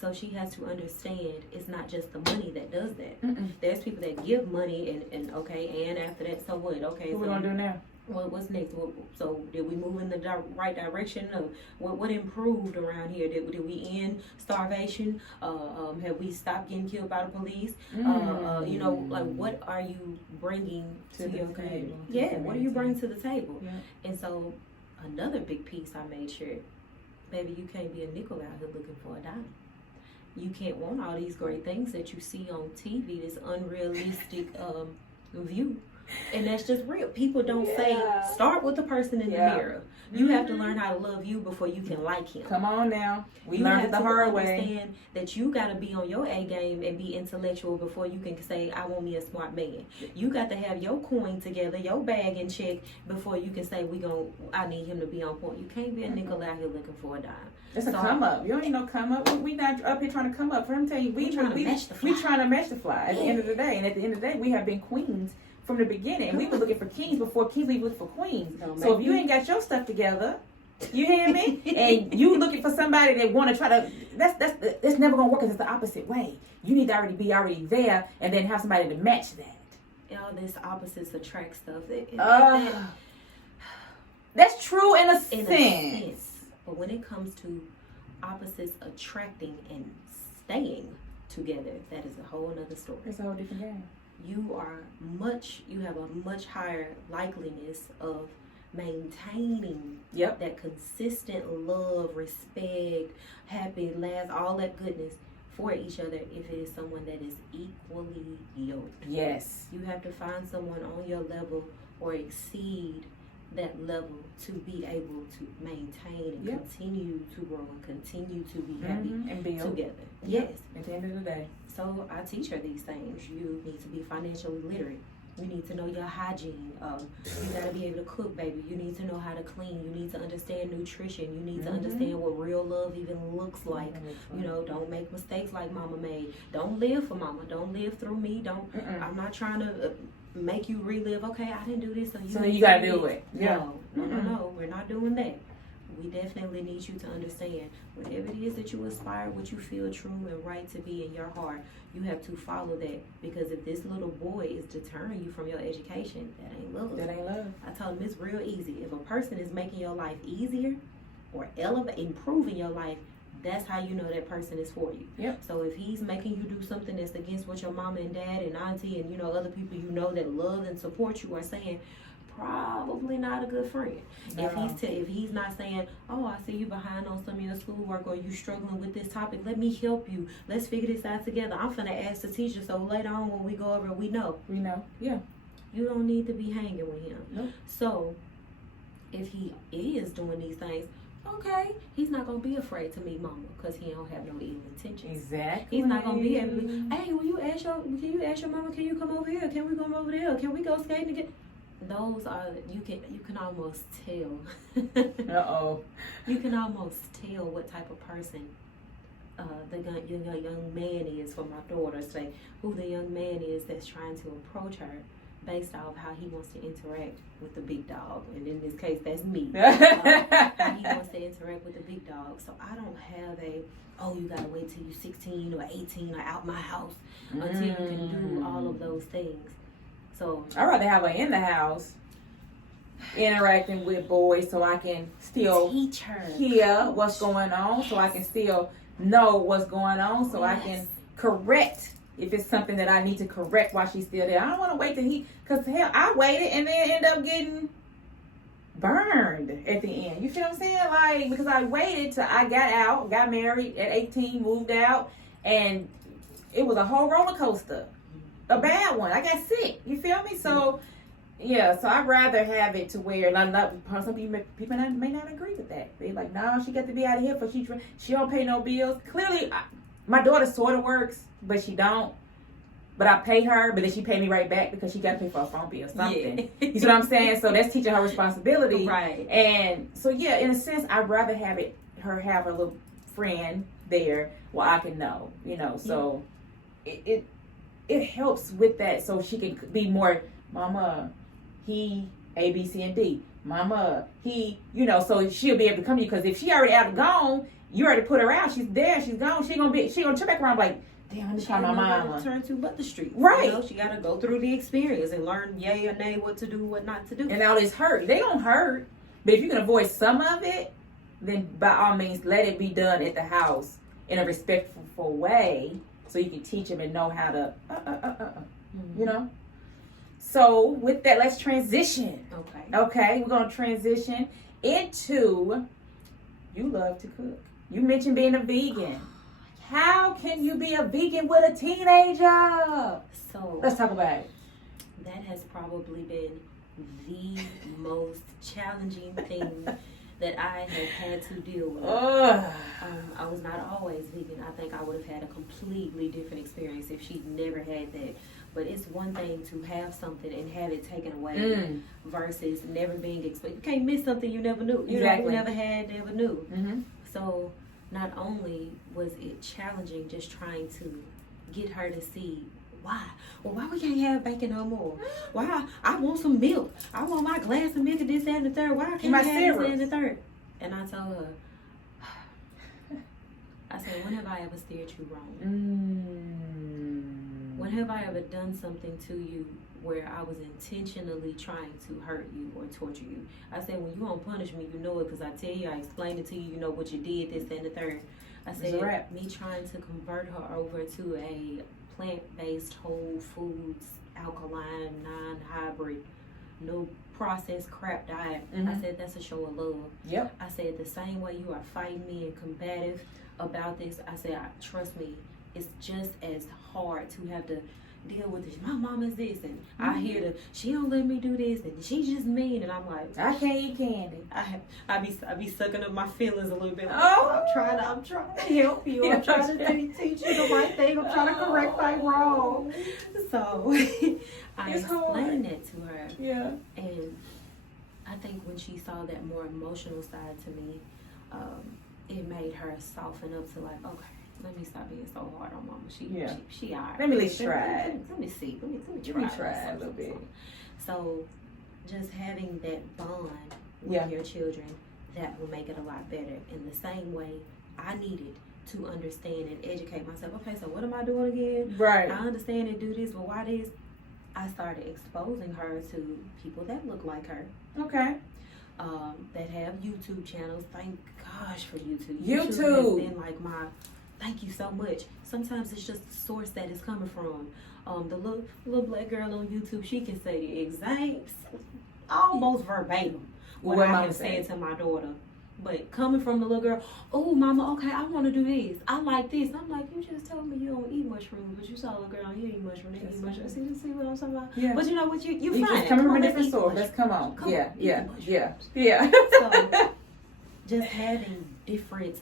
So she has to understand it's not just the money that does that. There's people that give money and after that, so what? Okay, what we gonna do now? Well, what's next? So did we move in the right direction? What improved around here? Did we end starvation? Have we stopped getting killed by the police? What are you bringing to your community? Yeah, what are you bringing to the table? Yeah. And so another big piece I made sure, baby, you can't be a nickel out here looking for a dime. You can't want all these great things that you see on TV, this unrealistic view. And that's just real. People don't say, start with the person in the mirror. You have to learn how to love you before you can like him. Come on now. We learned it the hard way. You have to understand that you got to be on your A game and be intellectual before you can say, I want me a smart man. You got to have your coin together, your bag in check before you can say, I need him to be on point. You can't be a nickel out here looking for a dime. It's a come up. You don't need no come up. We not up here trying to come up. For him tell you, we trying to match the fly. We trying to match the fly at the end of the day. And at the end of the day, we have been queens from the beginning. And we were looking for kings before kings. We looked for queens. So if you ain't got your stuff together, you hear me? And you looking for somebody that want to try to, that's never gonna work because it's the opposite way. You need to be already there and then have somebody to match that. All this opposites attract stuff. That's true in a sense. But when it comes to opposites attracting and staying together, that is a whole nother story. It's a whole different game. You have a much higher likeliness of maintaining that consistent love, respect, happy, laugh, all that goodness for each other if it is someone that is equally yoked. Yes. You have to find someone on your level or exceed that level to be able to maintain and continue to grow and continue to be happy and build together. Yes. At the end of the day. So I teach her these things. You need to be financially literate. You need to know your hygiene. You got to be able to cook, baby. You need to know how to clean. You need to understand nutrition. You need to understand what real love even looks like. You know, don't make mistakes like mama made. Don't live for mama. Don't live through me. I'm not trying to make you relive. Okay, I didn't do this, so you got to do it. Yeah. No. We're not doing that. We definitely need you to understand whatever it is that you aspire, what you feel true and right to be in your heart, you have to follow that. Because if this little boy is deterring you from your education, that ain't love. That ain't love. I told him it's real easy. If a person is making your life easier or improving your life, that's how you know that person is for you. Yep. So if he's making you do something that's against what your mama and dad and auntie and other people that love and support you are saying, probably not a good friend. If he's not saying, oh, I see you behind on some of your schoolwork or you struggling with this topic, let me help you. Let's figure this out together. I'm finna ask the teacher so later on when we go over, we know. Yeah. You don't need to be hanging with him. Nope. So if he is doing these things, okay, he's not gonna be afraid to meet mama because he don't have no evil intentions. Exactly. He's not gonna be able to be, hey, can you ask your mama, can you come over here? Can we come over there? Can we go skating again? Those are, you can almost tell. You can almost tell what type of person the young man is, for my daughter, say who the young man is that's trying to approach her based off how he wants to interact with the big dog. And in this case, that's me. How he wants to interact with the big dog. So I don't have you gotta wait till you're 16 or 18 or out my house until you can do all of those things. So I'd rather have her in the house interacting with boys so I can still teach her, hear what's going on, so I can still know what's going on, so I can correct if it's something that I need to correct while she's still there. I don't want to wait till because hell, I waited and then end up getting burned at the end. You feel what I'm saying? Like, because I waited till I got married at 18, moved out, and it was a whole roller coaster. A bad one. I got sick. You feel me? So, yeah. So I'd rather have it to where some people may not agree with that. They're like, no, she got to be out of here, for she don't pay no bills. Clearly, my daughter sort of works, but she don't. But I pay her, but then she pay me right back because she got to pay for a phone bill or something. Yeah. You see what I'm saying? So that's teaching her responsibility. Right. And so, yeah, in a sense, I'd rather have her little friend there where I can know, so it helps with that, so she can be more, mama, he, A, B, C, and D. Mama, he, so she'll be able to come to you, because if she already out and gone, you already put her out, she's there, she's gone, she gonna turn back around like, damn, let me call my mama. Turn to but the street. Right. She gotta go through the experience and learn yay or nay, what to do, what not to do. And all this hurt, they don't hurt, but if you can avoid some of it, then by all means, let it be done at the house in a respectful way, so you can teach them and know how to, So with that, let's transition. Okay, we're going to transition into, you love to cook. You mentioned being a vegan. How can you be a vegan with a teenager? So let's talk about it. That has probably been the most challenging thing that I have had to deal with. I was not always vegan. I think I would have had a completely different experience if she'd never had that. But it's one thing to have something and have it taken away versus never being explained. You can't miss something you never knew. You never had, never knew. Mm-hmm. So not only was it challenging just trying to get her to see why. Well, why we can't have bacon no more? Why? I want some milk. I want my glass of milk and this, that, and the third. Why can't I have this, and the third? And I told her, I said, when have I ever steered you wrong? When have I ever done something to you where I was intentionally trying to hurt you or torture you. I said, when you don't punish me, you know it, because I tell you, I explained it to you, you know what you did, this, that, and the third. I said, me trying to convert her over to a plant-based, whole foods, alkaline, non-hybrid, no processed crap diet. I said, that's a show of love. Yep. I said, the same way you are fighting me and combative about this, I said, trust me, it's just as hard to have to deal with this. My mom is this, and I hear she don't let me do this, and she's just mean, and I'm like, I can't eat candy. I be sucking up my feelings a little bit. Oh, I'm trying to help you. I'm trying to teach you the right thing. I'm trying to correct my wrong. So I explained that to her. Yeah. And I think when she saw that more emotional side to me, it made her soften up to like, okay, let me stop being so hard on mama. She all right. Let me at least try. Let me see. Let me try a little bit. So just having that bond with your children, that will make it a lot better. In the same way, I needed to understand and educate myself. Okay, so what am I doing again? Right. I understand and do this, but why this? I started exposing her to people that look like her. Okay. That have YouTube channels. Thank gosh for YouTube. YouTube has been like my, thank you so much. Sometimes it's just the source that it's coming from. The little black girl on YouTube, she can say the exact, almost verbatim what I have said to my daughter. But coming from the little girl, oh, mama, okay, I want to do this. I like this. I'm like, you just told me you don't eat mushrooms, but you saw a little girl, you eat mushrooms, they eat mushrooms. See what I'm talking about? Yeah. But you know what? You find just coming from a different source. Let's come on. Yeah. So, just having different,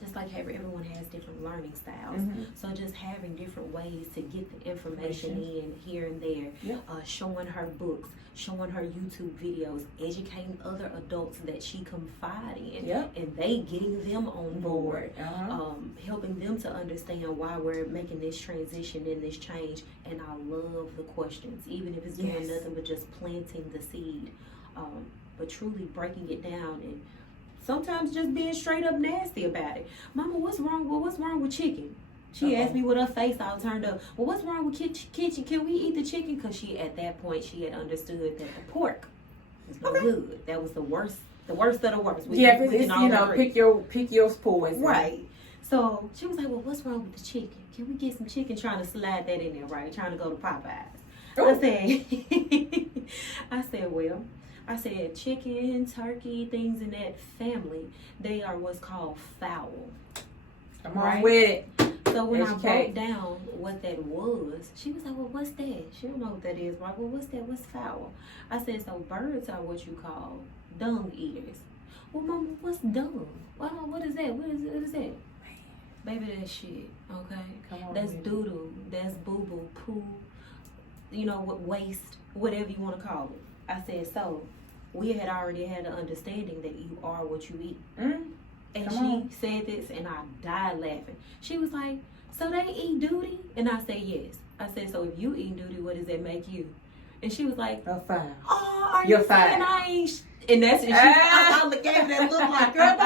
just like everyone has different learning styles. So just having different ways to get the information in here and there. Showing her books, showing her YouTube videos, educating other adults that she confide in, and they getting them on board, helping them to understand why we're making this transition and this change. And I love the questions, even if it's doing nothing but just planting the seed, but truly breaking it down and sometimes just being straight up nasty about it. Mama, what's wrong with chicken? She asked me with her face all turned up. Well, what's wrong with kitchen? Can we eat the chicken? Because at that point, she had understood that the pork was no good. That was the worst of the worst. Pick your poison. Right. So she was like, well, what's wrong with the chicken? Can we get some chicken? Trying to slide that in there, right? Trying to go to Popeyes. I said, chicken, turkey, things in that family, they are what's called fowl. Come on with it. So when I broke down what that was, she was like, well, what's that? She don't know what that is, right? Well, what's that? What's fowl? I said, so birds are what you call dung eaters. Well, mama, what's dung? What is that? What is that? Baby, that's shit, okay? Come on, that's doodle. That's boo-boo, poo, waste, whatever you want to call it. I said, so we had already had an understanding that you are what you eat. And she said this, and I died laughing. She was like, so they eat duty? And I said, yes. I said, so if you eat duty, what does that make you? And she was like, a fine. Oh, are you saying I ain't? And that's and I gave her that look like, girl,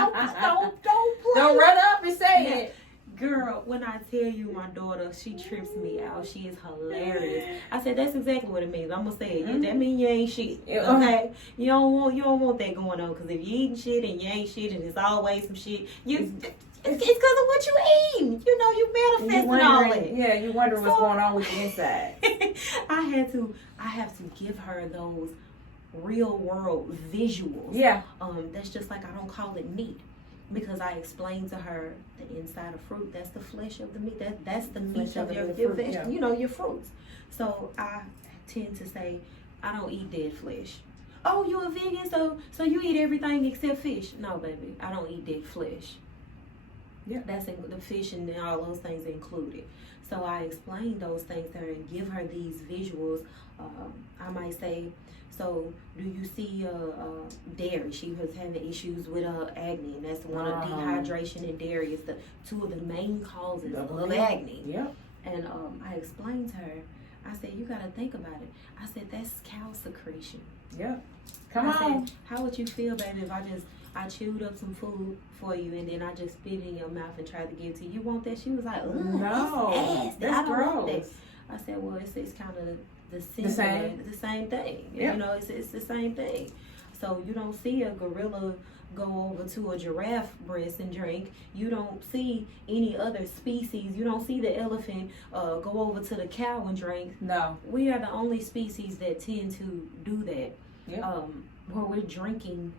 don't play. Don't run up and say it. Girl, when I tell you my daughter, she trips me out. She is hilarious. I said, that's exactly what it means. I'm gonna say it. That means you ain't shit. Okay? You don't want that going on. Because if you eating shit and you ain't shit and it's always some shit, it's because of what you eating. You manifesting all that. Yeah, you wondering what's going on with the inside. I have to give her those real world visuals. Yeah. That's just like I don't call it meat. Because I explained to her the inside of fruit, that's the flesh of the meat. That's the meat of your vegetables, your fruits. So I tend to say, I don't eat dead flesh. Oh, you a vegan, so you eat everything except fish. No, baby, I don't eat dead flesh. Yeah. That's the fish and all those things included. So I explain those things to her and give her these visuals. I might say, so do you see dairy? She was having issues with acne, and that's one of dehydration and dairy is the two of the main causes of acne. Yeah. And I explained to her, I said, you got to think about it. I said, that's cow secretion. Yeah. Come on. Said, how would you feel, baby, if I chewed up some food for you and then I just spit it in your mouth and tried to give it to you? You want that? She was like, no, that's gross. I said, well, it's kind of the same thing. Yeah. You know, it's the same thing. So you don't see a gorilla go over to a giraffe breast and drink. You don't see any other species. You don't see the elephant go over to the cow and drink. No. We are the only species that tend to do that. Yeah. Where we're drinking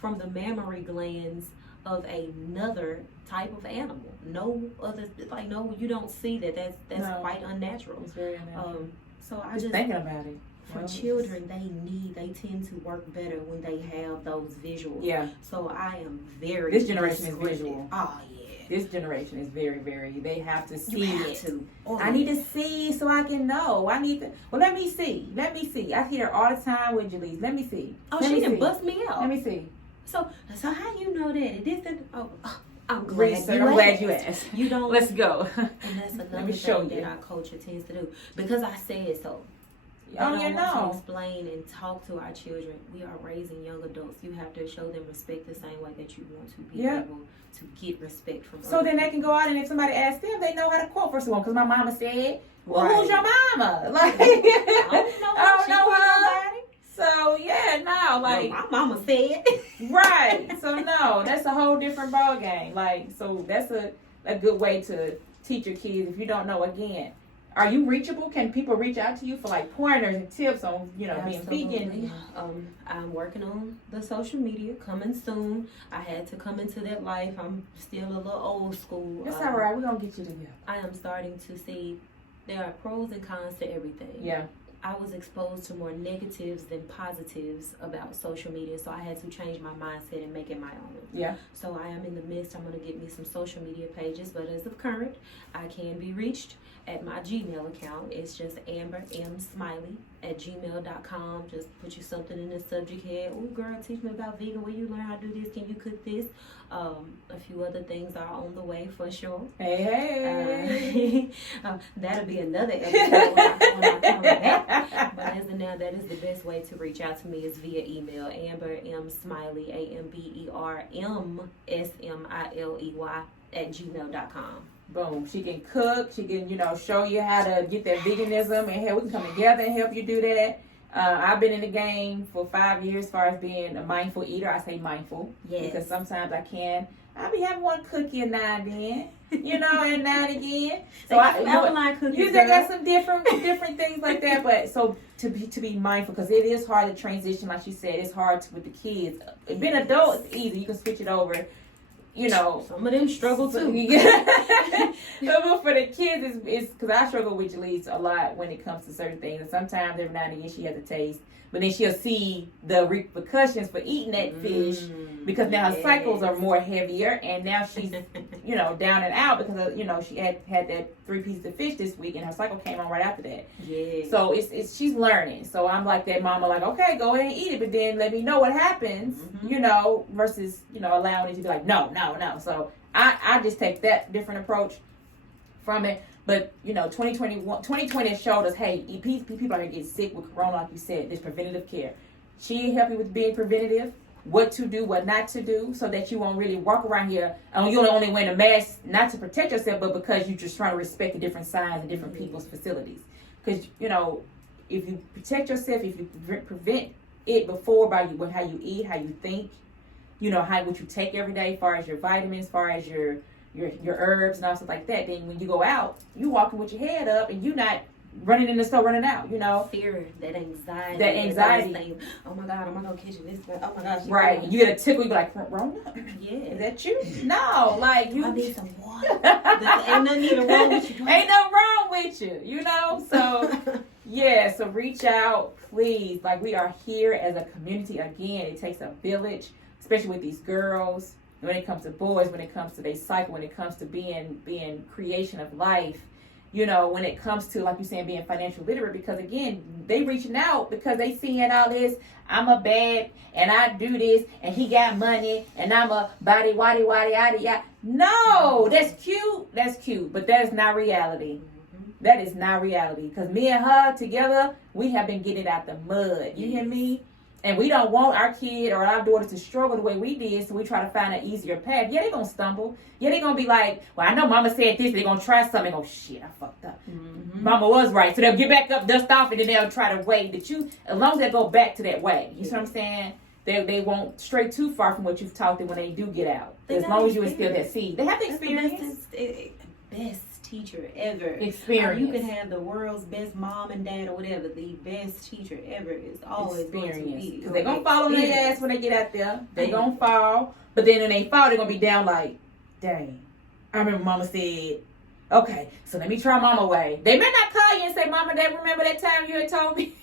from the mammary glands of another type of animal. No other, like, no, you don't see that. That's quite unnatural. It's very unnatural. So I just thinking about it. For children, they tend to work better when they have those visuals. Yeah. So I am very. This generation is visual. Oh yeah. This generation is very, very. They have to see it. Oh, I need to see so I can know. I need to. Well, let me see. Let me see. I hear all the time with Jalise. Let me see. Oh, let she me done see. bust me out. Let me see. So how you know that? It isn't. I'm glad you asked. You don't. Let's go. And that's another thing that our culture tends to do because I said so. Oh, you you know. To explain and talk to our children. We are raising young adults. You have to show them respect the same way that you want to be able to get respect from. So then they can go out and if somebody asks them, they know how to quote first of all. Because my mama said, "Well, who's your mama?" Like, I don't know her. So yeah, no, like my mama said. Right. So no, that's a whole different ball game. Like, so that's a good way to teach your kids if you don't know. Again, are you reachable? Can people reach out to you for like pointers and tips on, being vegan? I'm working on the social media, coming soon. I had to come into that life. I'm still a little old school. That's all right. We're gonna get you together. I am starting to see there are pros and cons to everything. Yeah. I was exposed to more negatives than positives about social media, so I had to change my mindset and make it my own. Yeah. So I am in the midst. I'm going to get me some social media pages, but as of current, I can be reached at my Gmail account. It's just ambermsmiley@gmail.com. Just put you something in the subject head. Oh, girl, teach me about vegan. Where you learn how to do this? Can you cook this? A few other things are on the way for sure. Hey. That'll be another episode when I come back. But as of now, that is the best way to reach out to me is via email. AmberMSmiley, AmberMSmiley @gmail.com. Boom. She can cook. She can, show you how to get that veganism, and we can come together and help you do that. I've been in the game for 5 years as far as being a mindful eater. I say mindful because sometimes I'll be having one cookie and now and then, and now and again. So I got some different things like that. But so to be mindful because it is hard to transition, like you said. It's hard with the kids. Being an adult is easy. You can switch it over. Some of them struggle too. But for the kids, it's because I struggle with Jalise a lot when it comes to certain things. And sometimes every now and again she has a taste, but then she'll see the repercussions for eating that fish because now her cycles are more heavier, and now she's down and out because she had that 3 pieces of fish this week, and her cycle came on right after that. Yeah. So it's she's learning. So I'm like that mama, like, okay, go ahead and eat it, but then let me know what happens, versus allowing it to be like no. So I just take that different approach from it. But 2020 showed us, hey, people are gonna get sick with corona, like you said. There's preventative care. She helped you with being preventative, what to do, what not to do, so that you won't really walk around here and you only wear a mask not to protect yourself, but because you're just trying to respect the different signs and different people's facilities. Because if you protect yourself, if you prevent it before by how you eat, how you think, what you take every day, as far as your vitamins, as far as your herbs and all stuff like that, then when you go out, you walking with your head up and you're not running in the store, running out, Fear, that anxiety. Oh my God, am I gonna catch this? Oh my gosh. Right. You get a tickle, you be like, Rona? Yeah. Is that you? No, like you. I need some water. Ain't nothing even wrong with you. Ain't nothing wrong with you, So, yeah, so reach out, please. Like, we are here as a community. Again, it takes a village, especially with these girls. When it comes to boys, when it comes to their cycle, when it comes to being creation of life, when it comes to, like you're saying, being financial literate, because again, they reaching out because they seeing all this, I'm a bad, and I do this, and he got money, and I'm a body, waddy, yada. No, that's cute, but that is not reality. That is not reality, because me and her together, we have been getting it out the mud. You hear me? And we don't want our kid or our daughter to struggle the way we did, so we try to find an easier path. Yeah, they're going to stumble. Yeah, they're going to be like, well, I know mama said this. They're going to try something. And go, shit, I fucked up. Mm-hmm. Mama was right. So they'll get back up, dust off, and then they'll try to way that you, as long as they go back to that way. You see what I'm saying? They won't stray too far from what you've taught them when they do get out. As long as you instill that seed. They have the experience. Best teacher ever. Experience. You can have the world's best mom and dad or whatever. The best teacher ever is always going to be. Because they're going to fall on their ass when they get out there. They're going to fall. But then when they fall, they're going to be down like, dang. I remember mama said, okay, so let me try mama way. They may not call you and say, Mama, Dad, remember that time you had told me?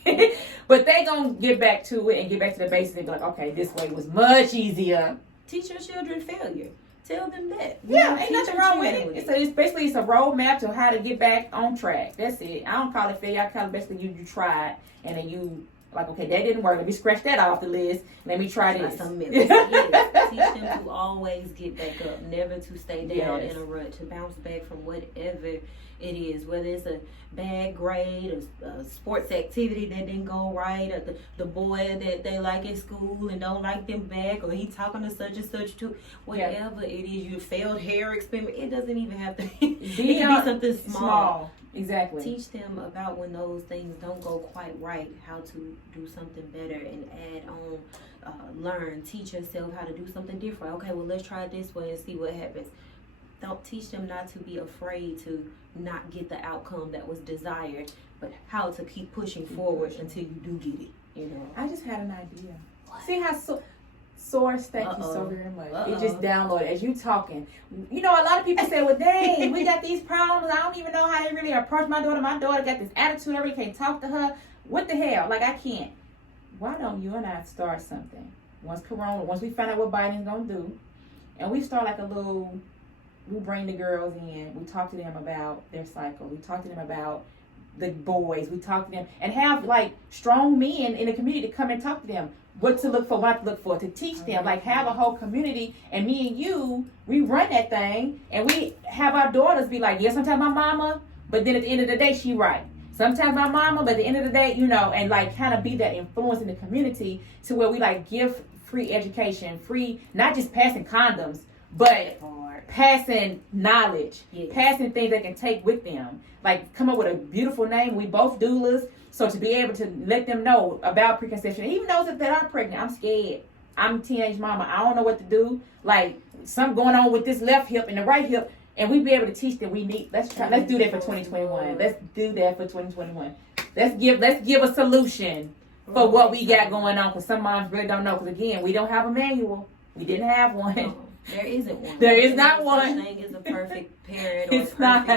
But they going to get back to it and get back to the basics and be like, okay, this way was much easier. Teach your children failure. Tell them that. Yeah, ain't nothing wrong with it. It's basically it's a roadmap to how to get back on track. That's it. I don't call it failure. I call it basically you tried and then you like, okay, that didn't work. Let me scratch that off the list. Let me try this. Yes. Teach them to always get back up, never to stay down in a rut, to bounce back from whatever it is, whether it's a bad grade, a sports activity that didn't go right, or the boy that they like in school and don't like them back, or he talking to such and such too, whatever it is, you failed hair experiment. It doesn't even have to it can be something small. Exactly. Teach them about when those things don't go quite right, how to do something better and add on, learn, teach yourself how to do something different. Okay, well, let's try it this way and see what happens. Don't teach them not to be afraid to not get the outcome that was desired, but how to keep pushing forward until you do get it. You know. I just had an idea. What? See how Source, thank you so very much. It just downloaded as you talking. You know, a lot of people say, well, dang, we got these problems. I don't even know how they really approach my daughter. My daughter got this attitude. I really can't talk to her. What the hell? Like, I can't. Why don't you and I start something? Once we find out what Biden's going to do, and we start like we bring the girls in. We talk to them about their cycle. We talk to them about the boys. We talk to them and have like strong men in the community to come and talk to them. What to look for, what to look for, to teach them, like have a whole community. And me and you, we run that thing, and we have our daughters be like, yeah, sometimes my mama, but then at the end of the day, she right. Sometimes my mama, but at the end of the day, you know, and like kind of be that influence in the community to where we like give free education, free, not just passing condoms, but passing knowledge, passing things they can take with them. Like come up with a beautiful name. We both doulas. So to be able to let them know about preconception, even those that are pregnant, I'm scared. I'm a teenage mama. I don't know what to do. Like something going on with this left hip and the right hip, and we be able to teach them. Let's do that for 2021. Let's do that for 2021. Let's give a solution for what we got going on. Because some moms really don't know. Because again, we don't have a manual. We didn't have one. No, there isn't one. There is not one. Such thing is a perfect parent. It's not.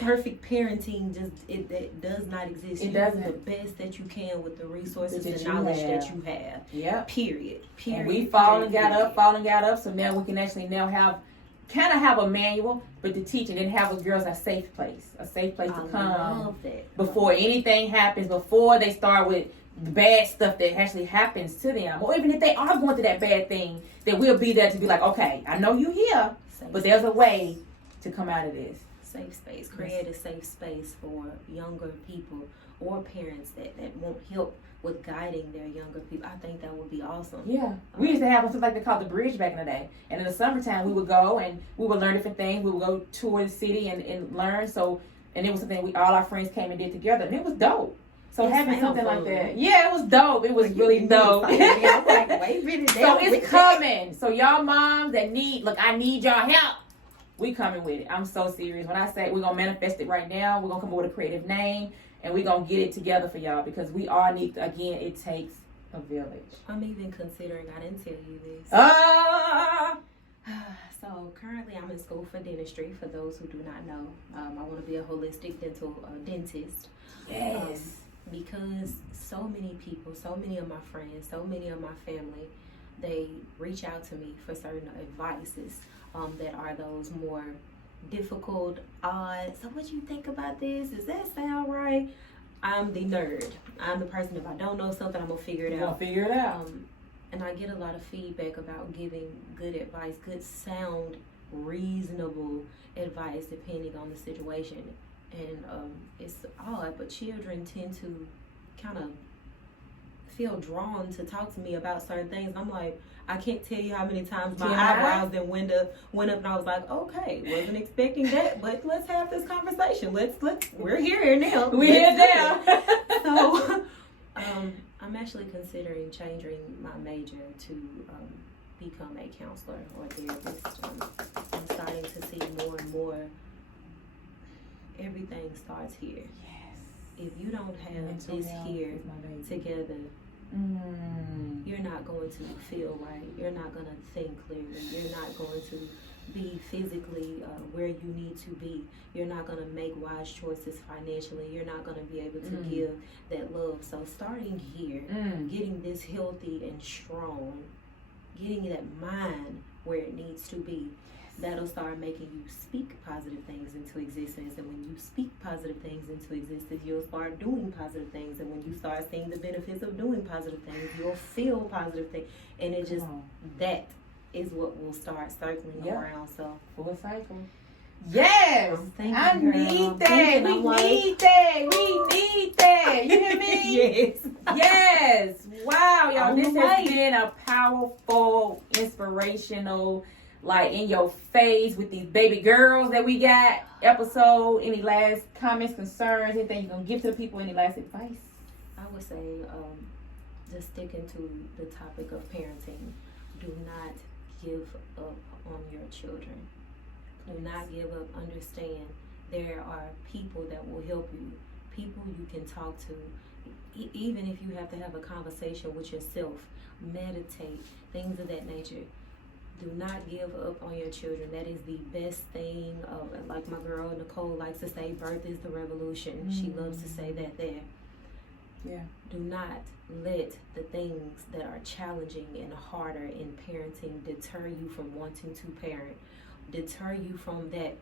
Perfect parenting it does not exist. It doesn't. Do the best that you can with the resources and knowledge that you have. Yeah. Period. And we fall and got up. So now we can actually have a manual, but to teach and then have the girls a safe place to come before anything happens, before they start with the bad stuff that actually happens to them, or even if they are going through that bad thing, that we'll be there to be like, okay, I know you here, but there's a way to come out of this. Safe space. Create a safe space for younger people or parents that want help with guiding their younger people. I think that would be awesome. Yeah. We used to have something like they called the bridge back in the day. And in the summertime, we would go and we would learn different things. We would go tour the city and learn. So, and it was something all our friends came and did together. And it was dope. So having something like that. Yeah, it was dope. It was really dope. So it's coming. So y'all moms that I need y'all help. We coming with it. I'm so serious. When I say we're going to manifest it right now, we're going to come up with a creative name, and we're going to get it together for y'all because we all need, again, it takes a village. I'm even considering, I didn't tell you this. So currently I'm in school for dentistry, for those who do not know. I want to be a holistic dentist. Yes. Because so many people, so many of my friends, so many of my family, they reach out to me for certain advices. That are those more difficult, odd. So what do you think about this? Does that sound right? I'm the nerd. I'm the person, if I don't know something, I'm going to figure it out. Figure it out. And I get a lot of feedback about giving good advice, good sound, reasonable advice depending on the situation. And it's odd, but children tend to kind of feel drawn to talk to me about certain things. I'm like, I can't tell you how many times my Yeah. eyebrows then went up, and I was like, okay, wasn't expecting that, but let's have this conversation. We're here now. We here now. So, I'm actually considering changing my major to become a counselor or therapist. I'm starting to see more and more. Everything starts here. Yes. If you don't have Mental this health here is my baby. together, you're not going to feel right. You're not going to think clearly. You're not going to be physically where you need to be. You're not going to make wise choices financially. You're not going to be able to give that love. So starting here, getting this healthy and strong, getting that mind where it needs to be, that'll start making you speak positive things into existence. And when you speak positive things into existence, you'll start doing positive things. And when you start seeing the benefits of doing positive things, you'll feel positive things. And it just, that is what will start circling around. So, full cycle. Yes, I need that. We need that. We need that. You hear me? Yes. Yes. Wow, y'all. This Right. has been a powerful, inspirational, like in your face with these baby girls that we got episode. Any last comments, concerns, anything you're gonna give to the people? Any last advice? I would say just sticking to the topic of parenting. Do not give up on your children. Do not give up. Understand there are people that will help you. People you can talk to. Even if you have to have a conversation with yourself. Meditate. Things of that nature. Do not give up on your children. That is the best thing. Like my girl Nicole likes to say, birth is the revolution. She loves to say that there. Yeah. Do not let the things that are challenging and harder in parenting deter you from wanting to parent. Deter you from that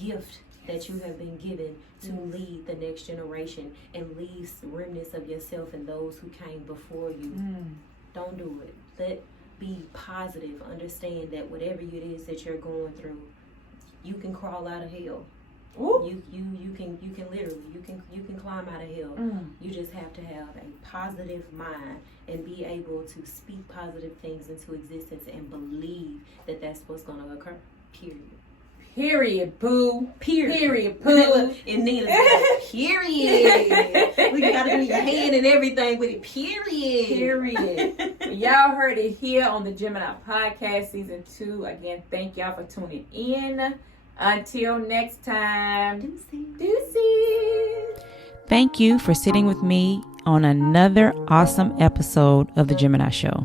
gift that you have been given to lead the next generation and leave remnants of yourself and those who came before you. Don't do it. Be positive. Understand that whatever it is that you're going through, you can crawl out of hell. Ooh. You can literally you can climb out of hell. You just have to have a positive mind and be able to speak positive things into existence and believe that that's what's going to occur. Period, boo. Period, boo. And Nina said, period. We gotta do your hand and everything with it. Period. Y'all heard it here on the Gemini Podcast Season 2. Again, thank y'all for tuning in. Until next time. Deuces. Thank you for sitting with me on another awesome episode of The Gemini Show.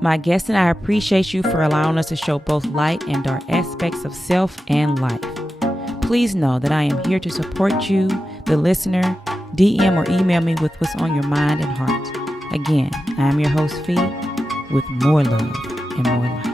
My guest and I appreciate you for allowing us to show both light and dark aspects of self and life. Please know that I am here to support you, the listener. DM or email me with what's on your mind and heart. Again, I am your host, Fee, with more love and more light.